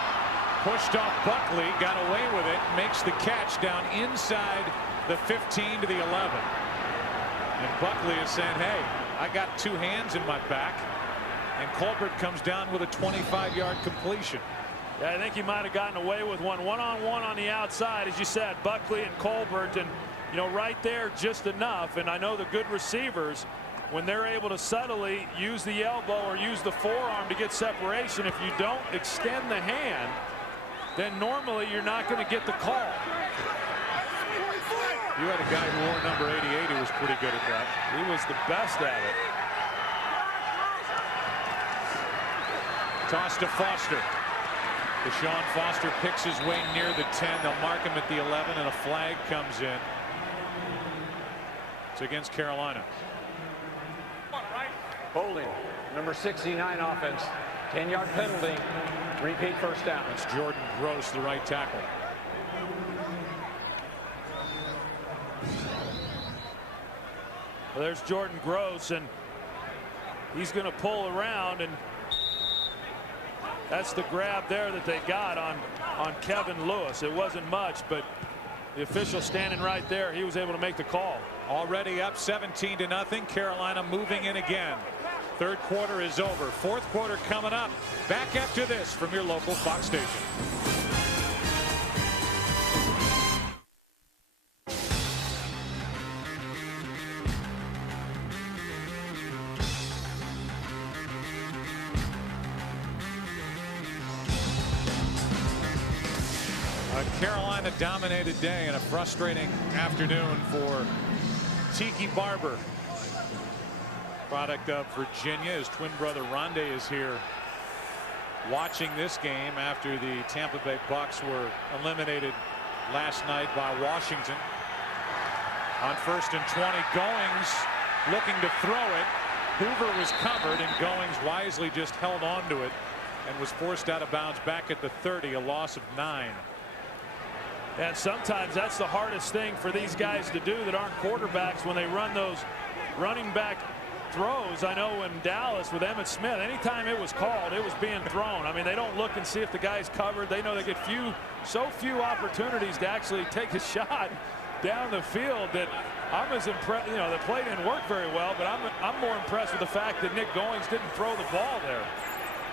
Pushed off Buckley, got away with it, makes the catch down inside the 15 to the 11. And Buckley is saying, hey, I got 2 hands in my back. And Colbert comes down with a 25-yard completion. Yeah, I think he might have gotten away with one-on-one on the outside, as you said, Buckley and Colbert, and you know, right there just enough. And I know the good receivers, when they're able to subtly use the elbow or use the forearm to get separation, if you don't extend the hand, then normally you're not going to get the call. You had a guy who wore number 88 who was pretty good at that. He was the best at it. Toss to Foster. Deshaun Foster picks his way near the 10. They'll mark him at the 11, and a flag comes in. It's against Carolina. Holding, number 69 offense. 10-yard penalty. Repeat first down. It's Jordan Gross, the right tackle. Well, there's Jordan Gross, and he's going to pull around, and that's the grab there that they got on Kevin Lewis. It wasn't much, but the official standing right there, he was able to make the call. Already up 17-0. Carolina moving in again. Third quarter is over. Fourth quarter coming up. Back after this from your local Fox station. A Carolina-dominated day and a frustrating afternoon for Tiki Barber, product of Virginia. His twin brother Rondé is here watching this game after the Tampa Bay Bucks were eliminated last night by Washington. On 1st and 20, Goings looking to throw it, Hoover was covered, and Goings wisely just held on to it and was forced out of bounds back at the 30, a loss of 9. And sometimes that's the hardest thing for these guys to do that aren't quarterbacks when they run those running back throws. I know in Dallas with Emmitt Smith, anytime it was called, it was being thrown. I mean, they don't look and see if the guy's covered. They know they get so few opportunities to actually take a shot down the field that I'm as impressed. You know, the play didn't work very well, but I'm more impressed with the fact that Nick Goings didn't throw the ball there.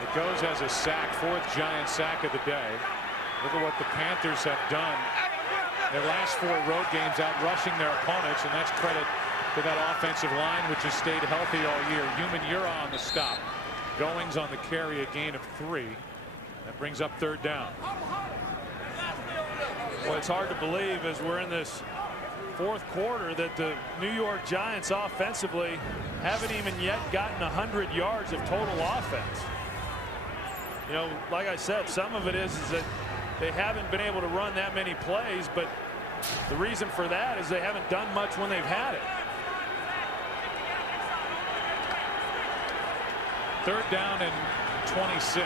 It goes as a sack, 4th Giant sack of the day. Look at what the Panthers have done their last 4 road games, out rushing their opponents, and that's credit to that offensive line, which has stayed healthy all year. Yura on the stop. Goings on the carry, a gain of 3. That brings up 3rd down. Well, it's hard to believe as we're in this 4th quarter that the New York Giants offensively haven't even yet gotten 100 yards of total offense. You know, like I said, some of it is that they haven't been able to run that many plays, but the reason for that is they haven't done much when they've had it. 3rd down and 26.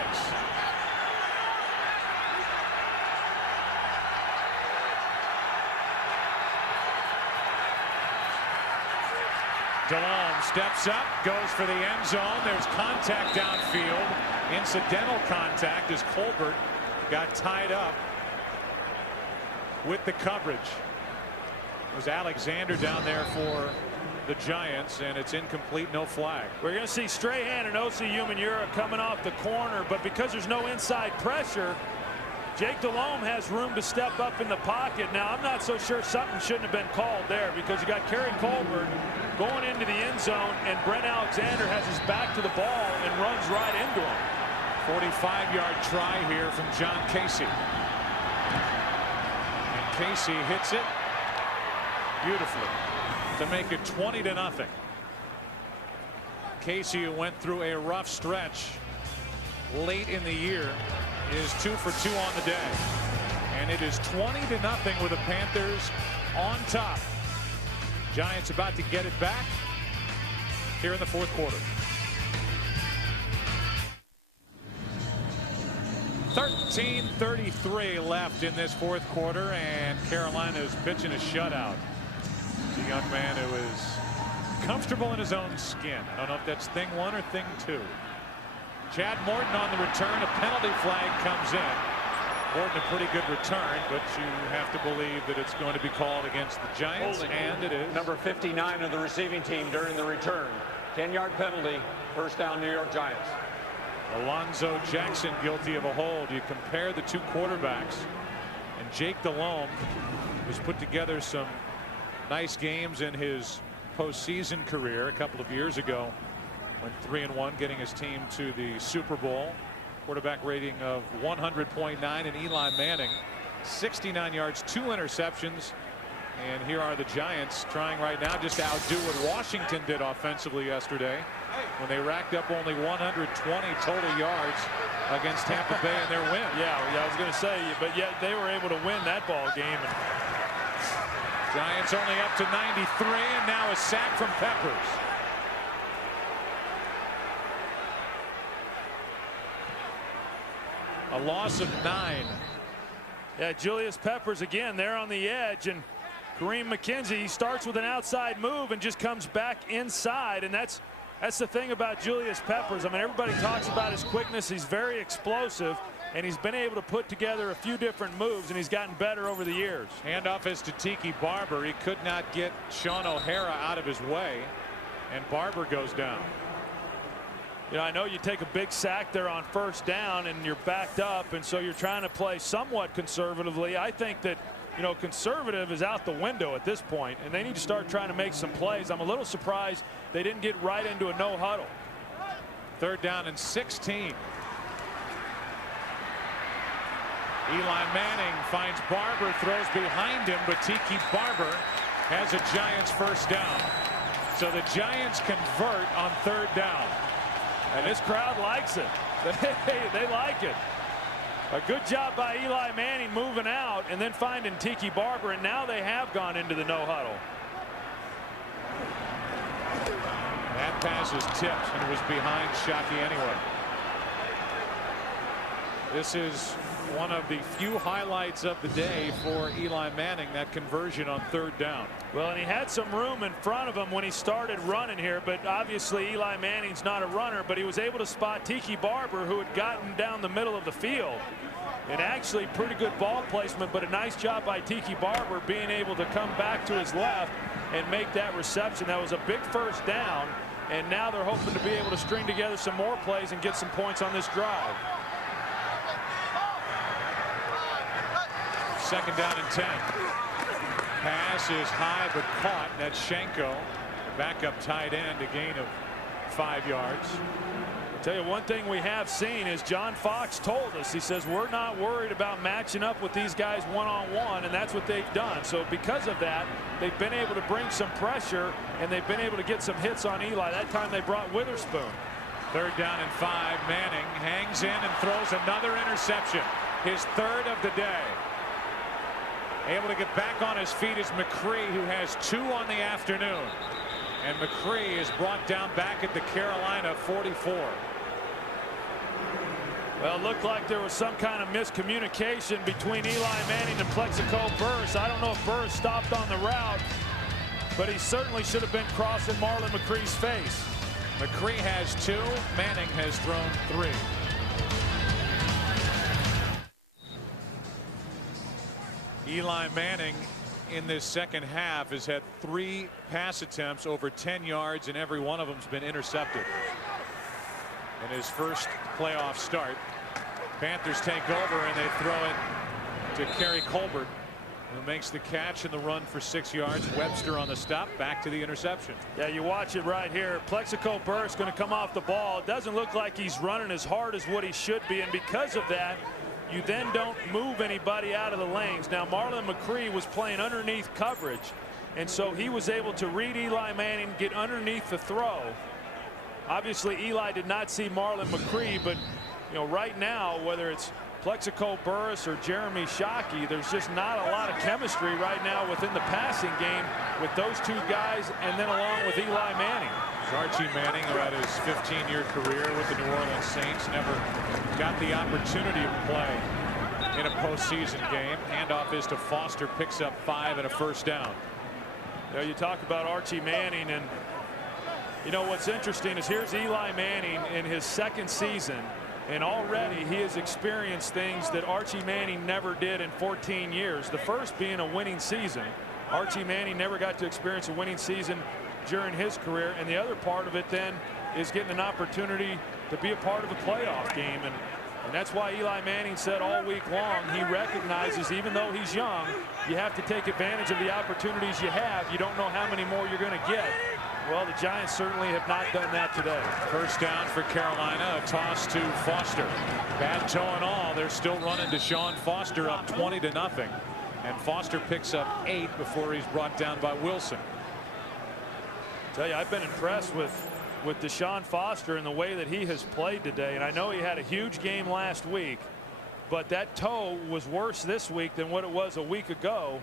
DeLome steps up, goes for the end zone. There's contact downfield. Incidental contact as Colbert got tied up with the coverage. It was Alexander down there for the Giants, and it's incomplete, no flag. We're going to see Strahan and O.C. Yura coming off the corner, but because there's no inside pressure, Jake Delhomme has room to step up in the pocket. Now, I'm not so sure something shouldn't have been called there, because you got Kerry Colbert going into the end zone, and Brent Alexander has his back to the ball and runs right into him. 45-yard try here from John Casey. And Casey hits it beautifully to make it 20-0. Casey, who went through a rough stretch late in the year, is 2 for 2 on the day. And it is 20-0 with the Panthers on top. Giants about to get it back here in the 4th quarter. 13:33 left in this 4th quarter, and Carolina is pitching a shutout. The young man who is comfortable in his own skin. I don't know if that's thing 1 or thing 2. Chad Morton on the return. A penalty flag comes in. Morton a pretty good return, but you have to believe that it's going to be called against the Giants, Holding. And it is. Number 59 of the receiving team during the return. 10-yard penalty. 1st down, New York Giants. Alonzo Jackson guilty of a hold. You compare the 2 quarterbacks, and Jake Delhomme has put together some nice games in his postseason career a couple of years ago. Went 3-1, getting his team to the Super Bowl. Quarterback rating of 100.9, and Eli Manning 69 yards, 2 interceptions. And here are the Giants trying right now just to outdo what Washington did offensively yesterday when they racked up only 120 total yards against Tampa Bay in their win. Yeah, I was going to say, but yet they were able to win that ball game. Giants only up to 93, and now a sack from Peppers. A loss of 9. Yeah, Julius Peppers again there on the edge, and Kareem McKenzie, he starts with an outside move and just comes back inside, and that's the thing about Julius Peppers. I mean, everybody talks about his quickness. He's very explosive, and he's been able to put together a few different moves, and he's gotten better over the years. Handoff is to Tiki Barber. He could not get Sean O'Hara out of his way, and Barber goes down. You know, I know you take a big sack there on 1st down and you're backed up, and so you're trying to play somewhat conservatively. I think that, you know, conservative is out the window at this point, and they need to start trying to make some plays. I'm a little surprised they didn't get right into a no huddle. 3rd down and 16. Eli Manning finds Barber, throws behind him, but Tiki Barber has a Giants 1st down. So the Giants convert on 3rd down. And this crowd likes it. They like it. A good job by Eli Manning moving out and then finding Tiki Barber, and now they have gone into the no huddle. That pass is tipped and it was behind Shockey anyway. This is one of the few highlights of the day for Eli Manning, that conversion on 3rd down. Well, and he had some room in front of him when he started running here, but obviously Eli Manning's not a runner, but he was able to spot Tiki Barber, who had gotten down the middle of the field. And actually pretty good ball placement, but a nice job by Tiki Barber being able to come back to his left and make that reception. That was a big 1st down, and now they're hoping to be able to string together some more plays and get some points on this drive. 2nd down and 10. Pass is high but caught. That's Schenko, backup tight end, a gain of 5 yards. I'll tell you one thing we have seen is John Fox told us, he says, we're not worried about matching up with these guys one-on-one, and that's what they've done. So because of that, they've been able to bring some pressure, and they've been able to get some hits on Eli. That time they brought Witherspoon. 3rd down and 5. Manning hangs in and throws another interception, his 3rd of the day. Able to get back on his feet is McCree, who has 2 on the afternoon. And McCree is brought down back at the Carolina 44. Well, it looked like there was some kind of miscommunication between Eli Manning and Plexico Burris. I don't know if Burris stopped on the route, but he certainly should have been crossing Marlon McCree's face. McCree has 2. Manning has thrown 3. Eli Manning in this 2nd half has had 3 pass attempts over 10 yards, and every one of them has been intercepted. In his first playoff start, Panthers take over and they throw it to Kerry Colbert, who makes the catch and the run for 6 yards. Webster on the stop, back to the interception. Yeah, you watch it right here. Plexico Burris going to come off the ball. It doesn't look like he's running as hard as what he should be, and because of that, you then don't move anybody out of the lanes. Now, Marlon McCree was playing underneath coverage, and so he was able to read Eli Manning, get underneath the throw. Obviously, Eli did not see Marlon McCree, but you know, right now, whether it's Plexico Burris or Jeremy Shockey, there's just not a lot of chemistry right now within the passing game with those 2 guys, and then along with Eli Manning. Archie Manning, who had his 15-year career with the New Orleans Saints, never got the opportunity to play in a postseason game. Handoff is to Foster, picks up 5 and a 1st down. You know, you talk about Archie Manning, and you know what's interesting is here's Eli Manning in his 2nd season, and already he has experienced things that Archie Manning never did in 14 years. The first being a winning season. Archie Manning never got to experience a winning season during his career, and the other part of it then is getting an opportunity to be a part of a playoff game, and that's why Eli Manning said all week long he recognizes, even though he's young, you have to take advantage of the opportunities you have. You don't know how many more you're going to get. Well, the Giants certainly have not done that today. 1st down for Carolina, a toss to Foster. Bad toe and all, they're still running Deshaun Foster up 20-0, and Foster picks up 8 before he's brought down by Wilson. Tell you, I've been impressed with Deshaun Foster and the way that he has played today, and I know he had a huge game last week, but that toe was worse this week than what it was a week ago,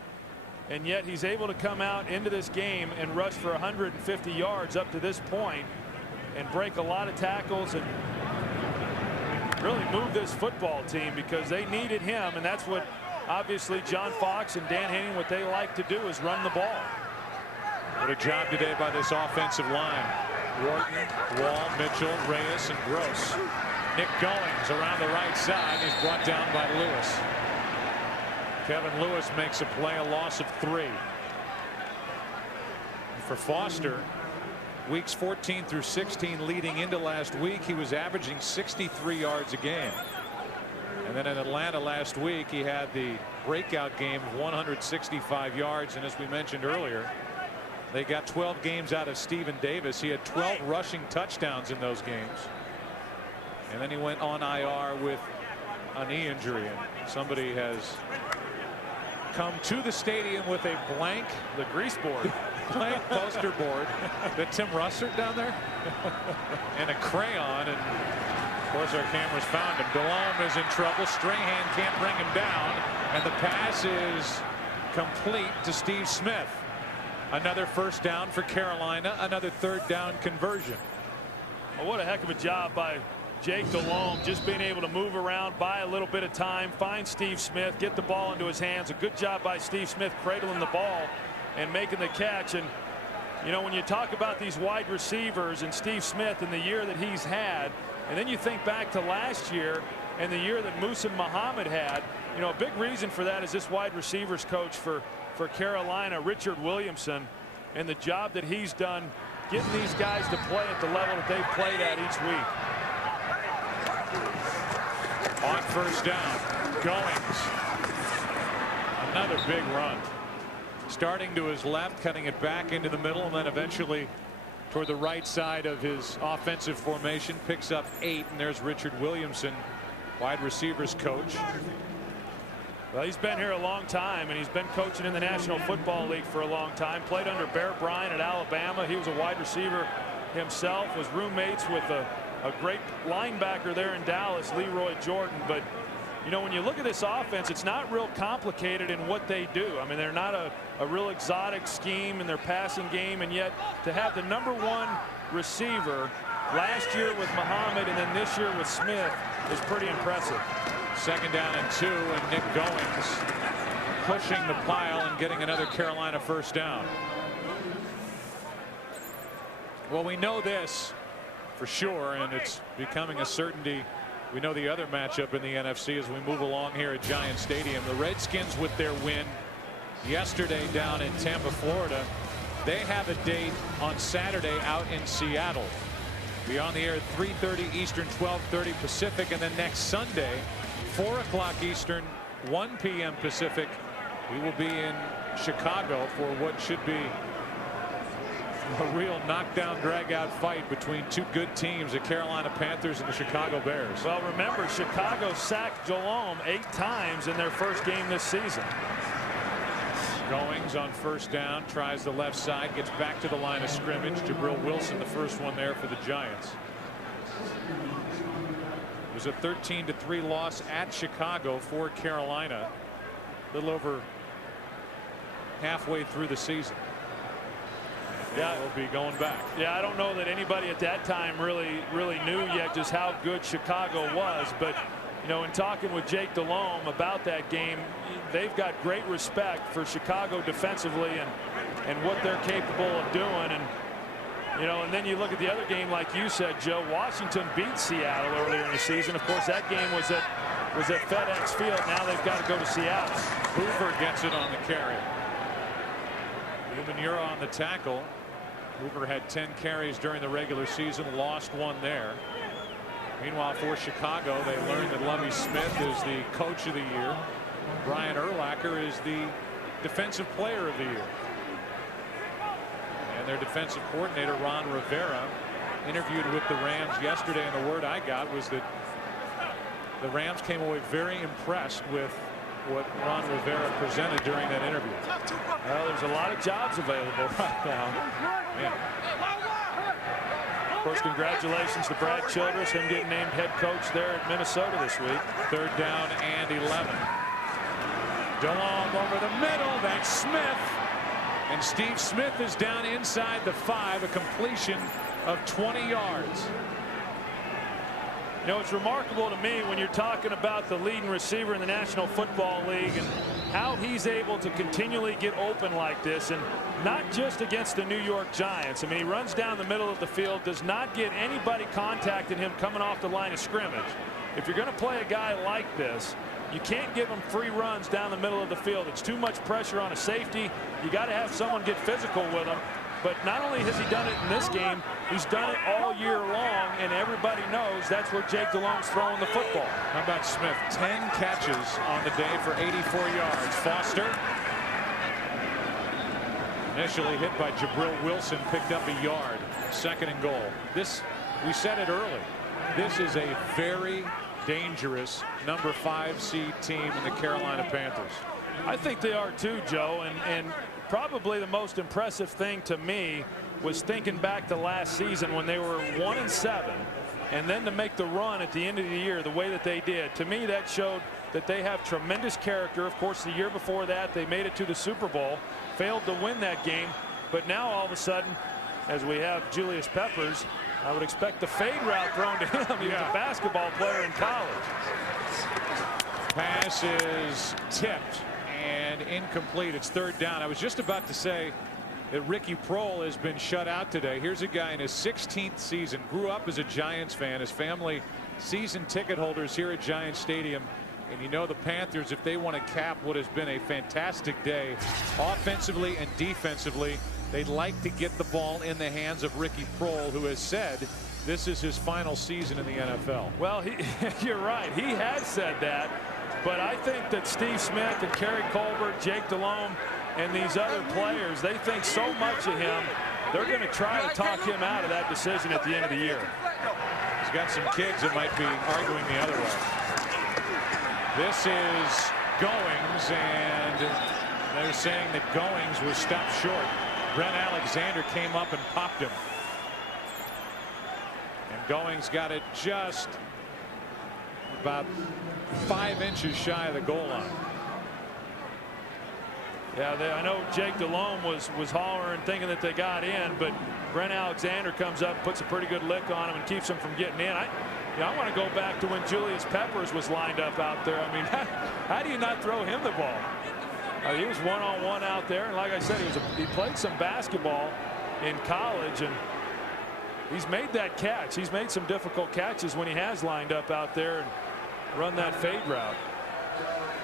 and yet he's able to come out into this game and rush for 150 yards up to this point and break a lot of tackles and really move this football team, because they needed him, and that's what obviously John Fox and Dan Henning, what they like to do is run the ball. What a job today by this offensive line. Wharton, Wall, Mitchell, Reyes, and Gross. Nick Goings around the right side. He's brought down by Lewis. Kevin Lewis makes a play, a loss of 3. For Foster, weeks 14 through 16 leading into last week, he was averaging 63 yards a game. And then in Atlanta last week, he had the breakout game of 165 yards. And as we mentioned earlier, they got 12 games out of Stephen Davis. He had 12 rushing touchdowns in those games. And then he went on IR with a knee injury. And somebody has come to the stadium with a blank, the grease board, blank poster board that Tim Russert down there, and a crayon. And of course, our cameras found him. Delhomme is in trouble. Strahan can't bring him down. And the pass is complete to Steve Smith. Another first down for Carolina. Another third down conversion. Well, what a heck of a job by Jake Delhomme, just being able to move around, buy a little bit of time, find Steve Smith, get the ball into his hands. A good job by Steve Smith cradling the ball and making the catch. And you know, when you talk about these wide receivers and Steve Smith and the year that he's had, and then you think back to last year and the year that Musa Muhammad had, you know, a big reason for that is this wide receivers coach for Carolina, Richard Williamson, and the job that he's done getting these guys to play at the level that they've played at each week. On first down, Goings. Another big run. Starting to his left, cutting it back into the middle, and then eventually toward the right side of his offensive formation. Picks up 8, and there's Richard Williamson, wide receivers coach. Well, he's been here a long time, and he's been coaching in the National Football League for a long time. Played under Bear Bryant at Alabama. He was a wide receiver himself, was roommates with a great linebacker there in Dallas, Leroy Jordan. But you know, when you look at this offense, it's not real complicated in what they do. I mean, they're not a real exotic scheme in their passing game, and yet to have the #1 receiver last year with Muhammad and then this year with Smith is pretty impressive. Second down and 2, and Nick Goings pushing the pile and getting another Carolina first down. Well, we know this for sure, and it's becoming a certainty. We know the other matchup in the NFC as we move along here at Giant Stadium. The Redskins, with their win yesterday down in Tampa, Florida, they have a date on Saturday out in Seattle. Be on the air at 3:30 Eastern, 12:30 Pacific, and then next Sunday, 4 o'clock Eastern, 1 p.m. Pacific, we will be in Chicago for what should be a real knockdown, drag-out fight between two good teams, the Carolina Panthers and the Chicago Bears. Well, remember, Chicago sacked Delhomme 8 times in their first game this season. Goings on first down, tries the left side, gets back to the line of scrimmage. Jabril Wilson, the first one there for the Giants. It was a 13-3 loss at Chicago for Carolina, a little over halfway through the season. Yeah, we'll be going back. Yeah, I don't know that anybody at that time really knew yet just how good Chicago was, but you know, in talking with Jake Delhomme about that game, they've got great respect for Chicago defensively and what they're capable of doing. And you know, and then you look at the other game, like you said, Joe, Washington beat Seattle earlier in the season. Of course, that game was at FedEx Field. Now they've got to go to Seattle. Hoover gets it on the carry. Umanura on the tackle. Hoover had 10 carries during the regular season, lost 1 there. Meanwhile, for Chicago, they learned that Lovie Smith is the coach of the year. Brian Urlacher is the defensive player of the year. And their defensive coordinator, Ron Rivera, interviewed with the Rams yesterday, and the word I got was that the Rams came away very impressed with what Ron Rivera presented during that interview. Well, there's a lot of jobs available right now. Yeah. Of course, congratulations to Brad Childress, him getting named head coach there at Minnesota this week. Third down and 11. Delhomme over the middle. That's Smith. And Steve Smith is down inside the 5, a completion of 20 yards. You know, it's remarkable to me when you're talking about the leading receiver in the National Football League and how he's able to continually get open like this, and not just against the New York Giants. I mean, he runs down the middle of the field, does not get anybody contacting him coming off the line of scrimmage. If you're going to play a guy like this, you can't give him free runs down the middle of the field. It's too much pressure on a safety. You got to have someone get physical with him. But not only has he done it in this game, he's done it all year long, and everybody knows that's where Jake Delhomme's throwing the football. How about Smith? 10 catches on the day for 84 yards. Foster, initially hit by Jabril Wilson, picked up a yard. Second and goal. This, we said it early, this is a very dangerous number 5 seed team in the Carolina Panthers. I think they are too, Joe, and probably the most impressive thing to me was thinking back to last season when they were 1-7, and then to make the run at the end of the year the way that they did. To me, that showed that they have tremendous character. Of course, the year before that, they made it to the Super Bowl, failed to win that game. But now all of a sudden, as we have Julius Peppers, I would expect the fade route thrown to him. He was a basketball player in college. Pass is tipped and incomplete. It's third down. I was just about to say that Ricky Prohl has been shut out today. Here's a guy in his 16th season, grew up as a Giants fan. His family season ticket holders here at Giants Stadium. And you know the Panthers, if they want to cap what has been a fantastic day offensively and defensively, they'd like to get the ball in the hands of Ricky Prohl, who has said this is his final season in the NFL. Well, you're right. He has said that. But I think that Steve Smith and Kerry Colbert, Jake Delhomme, and these other players, they think so much of him, they're going to try to talk him out of that decision at the end of the year. He's got some kids that might be arguing the other way. This is Goings, and they're saying that Goings was stopped short. Brent Alexander came up and popped him. And Goings got it just about 5 inches shy of the goal line. Yeah, I know Jake Delhomme was hollering, thinking that they got in, but Brent Alexander comes up, puts a pretty good lick on him, and keeps him from getting in. I want to go back to when Julius Peppers was lined up out there. I mean, how do you not throw him the ball? He was one-on-one out there, and like I said, he played some basketball in college, and he's made that catch. He's made some difficult catches when he has lined up out there and run that fade route.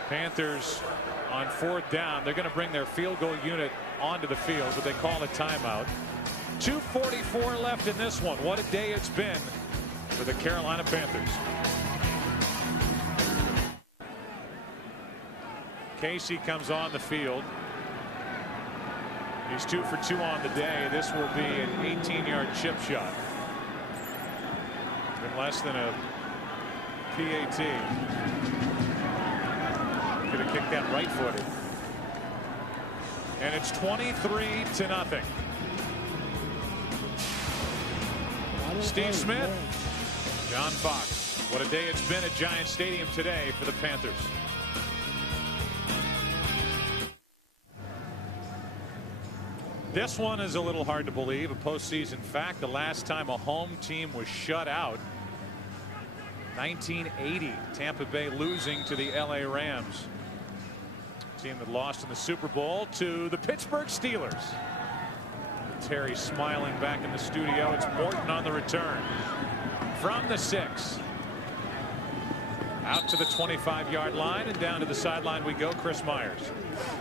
Panthers on fourth down. They're going to bring their field goal unit onto the field, but they call a timeout. 2:44 left in this one. What a day it's been for the Carolina Panthers. Casey comes on the field. He's 2 for 2 on the day. This will be an 18-yard chip shot. Been less than a PAT. Could have kicked that right-footed. And it's 23-0. Steve Smith, John Fox. What a day it's been at Giants Stadium today for the Panthers. This one is a little hard to believe. A postseason fact. The last time a home team was shut out, 1980, Tampa Bay losing to the LA Rams. Team that lost in the Super Bowl to the Pittsburgh Steelers. Terry smiling back in the studio. It's Morton on the return from the 6. Out to the 25-yard line and down to the sideline we go. Chris Myers.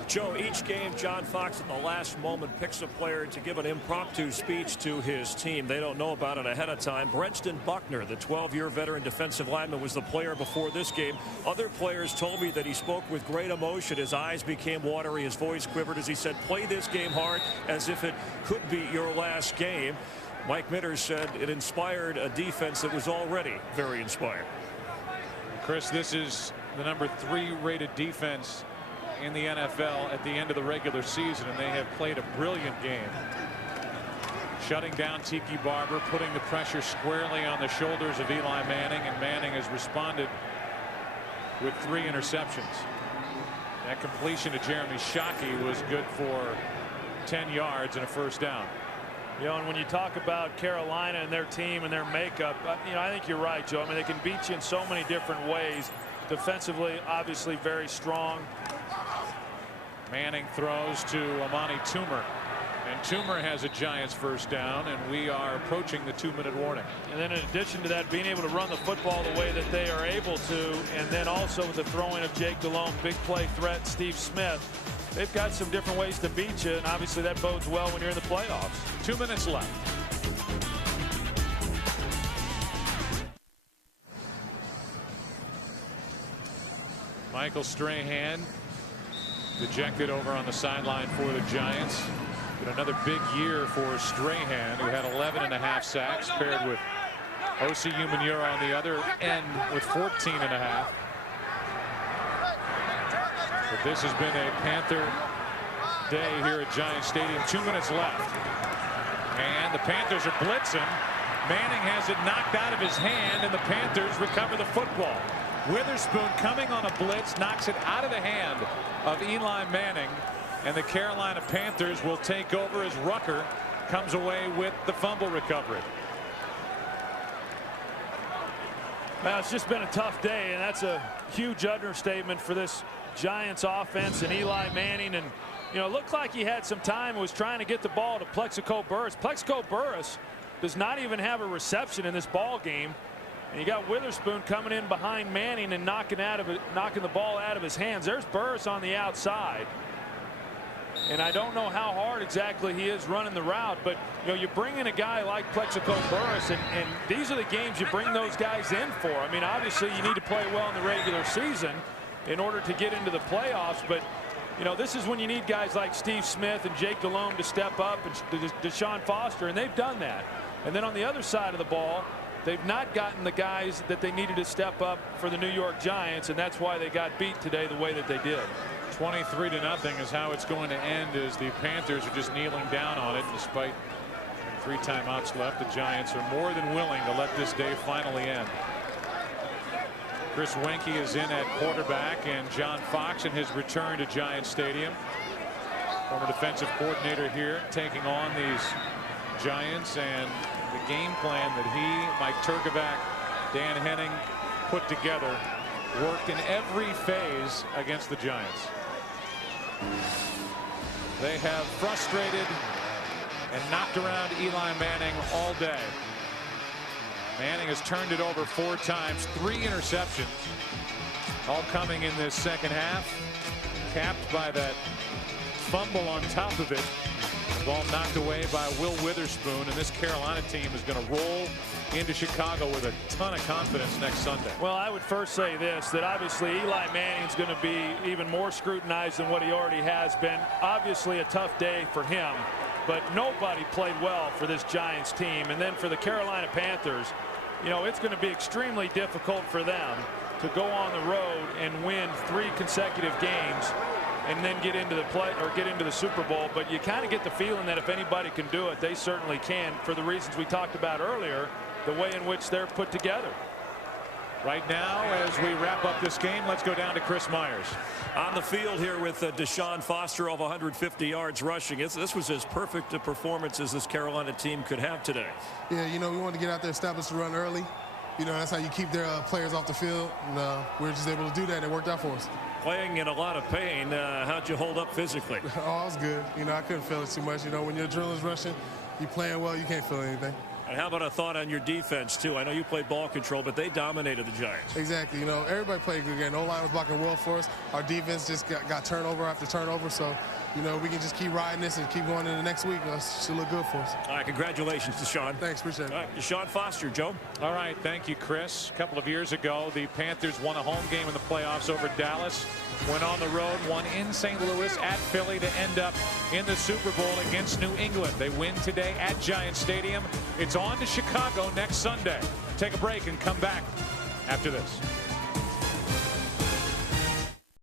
Joe, each game John Fox at the last moment picks a player to give an impromptu speech to his team. They don't know about it ahead of time. Brenston Buckner, the 12-year veteran defensive lineman, was the player before this game. Other players told me that he spoke with great emotion. His eyes became watery. His voice quivered as he said, play this game hard as if it could be your last game. Mike Mitters said it inspired a defense that was already very inspired. Chris, this is the number 3 rated defense in the NFL at the end of the regular season, and they have played a brilliant game. Shutting down Tiki Barber, putting the pressure squarely on the shoulders of Eli Manning, and Manning has responded with 3 interceptions. That completion to Jeremy Shockey was good for 10 yards and a first down. You know, and when you talk about Carolina and their team and their makeup, you know, I think you're right, Joe. I mean, they can beat you in so many different ways. Defensively, obviously very strong. Manning throws to Amani Toomer, and Toomer has a Giants first down, and we are approaching the 2-minute warning. And then in addition to that, being able to run the football the way that they are able to, and then also with the throwing of Jake Delhomme, big play threat, Steve Smith. They've got some different ways to beat you, and obviously that bodes well when you're in the playoffs. 2 minutes left. Michael Strahan dejected over on the sideline for the Giants. But another big year for Strahan, who had 11.5 sacks, paired with O.C. Umenyiora on the other end with 14.5. But this has been a Panther day here at Giants Stadium. 2 minutes left. And the Panthers are blitzing. Manning has it knocked out of his hand, and the Panthers recover the football. Witherspoon coming on a blitz, knocks it out of the hand of Eli Manning. And the Carolina Panthers will take over as Rucker comes away with the fumble recovery. Well, it's just been a tough day, and that's a huge understatement for this Giants offense and Eli Manning. And you know, it looked like he had some time, was trying to get the ball to Plexico Burress. Plexico Burress does not even have a reception in this ball game. And you got Witherspoon coming in behind Manning and knocking the ball out of his hands. There's Burress on the outside. And I don't know how hard exactly he is running the route, but you know, you bring in a guy like Plexico Burress, and these are the games you bring those guys in for. I mean, obviously you need to play well in the regular season in order to get into the playoffs, but you know, this is when you need guys like Steve Smith and Jake Delhomme to step up, and Deshaun Foster, and they've done that. And then on the other side of the ball, they've not gotten the guys that they needed to step up for the New York Giants, and that's why they got beat today the way that they did. 23-0 is how it's going to end, as the Panthers are just kneeling down on it. Despite 3 timeouts left, the Giants are more than willing to let this day finally end. Chris Wenke is in at quarterback, and John Fox in his return to Giant Stadium. Former defensive coordinator here taking on these Giants, and the game plan that he, Mike Turkovac, Dan Henning put together worked in every phase against the Giants. They have frustrated and knocked around Eli Manning all day. Manning has turned it over 4 times, 3 interceptions, all coming in this second half, capped by that fumble on top of it. Ball knocked away by Will Witherspoon, and this Carolina team is going to roll into Chicago with a ton of confidence next Sunday. Well, I would first say this, that obviously Eli Manning's going to be even more scrutinized than what he already has been. Obviously a tough day for him, but nobody played well for this Giants team. And then for the Carolina Panthers, you know, it's going to be extremely difficult for them to go on the road and win 3 consecutive games and then get into the Super Bowl. But you kind of get the feeling that if anybody can do it, they certainly can, for the reasons we talked about earlier, the way in which they're put together. Right now, as we wrap up this game, let's go down to Chris Myers. On the field here with Deshaun Foster of 150 yards rushing. This was as perfect a performance as this Carolina team could have today. Yeah, you know, we wanted to get out there, establish the run early. You know, that's how you keep their players off the field. And we were just able to do that, and it worked out for us. Playing in a lot of pain, how'd you hold up physically? Oh, I was good. You know, I couldn't feel it too much. You know, when your adrenaline's rushing, you're playing well, you can't feel anything. And how about a thought on your defense, too? I know you played ball control, but they dominated the Giants. Exactly. You know, everybody played a good game. The O-line was blocking well for us. Our defense just got turnover after turnover. So, you know, we can just keep riding this and keep going into next week. It should look good for us. All right, congratulations, Deshaun. Thanks, appreciate it. All right, Deshaun Foster, Joe. All right, thank you, Chris. A couple of years ago, the Panthers won a home game in the playoffs over Dallas. Went on the road, won in St. Louis at Philly to end up in the Super Bowl against New England. They win today at Giant Stadium. It's on to Chicago next Sunday. Take a break and come back after this.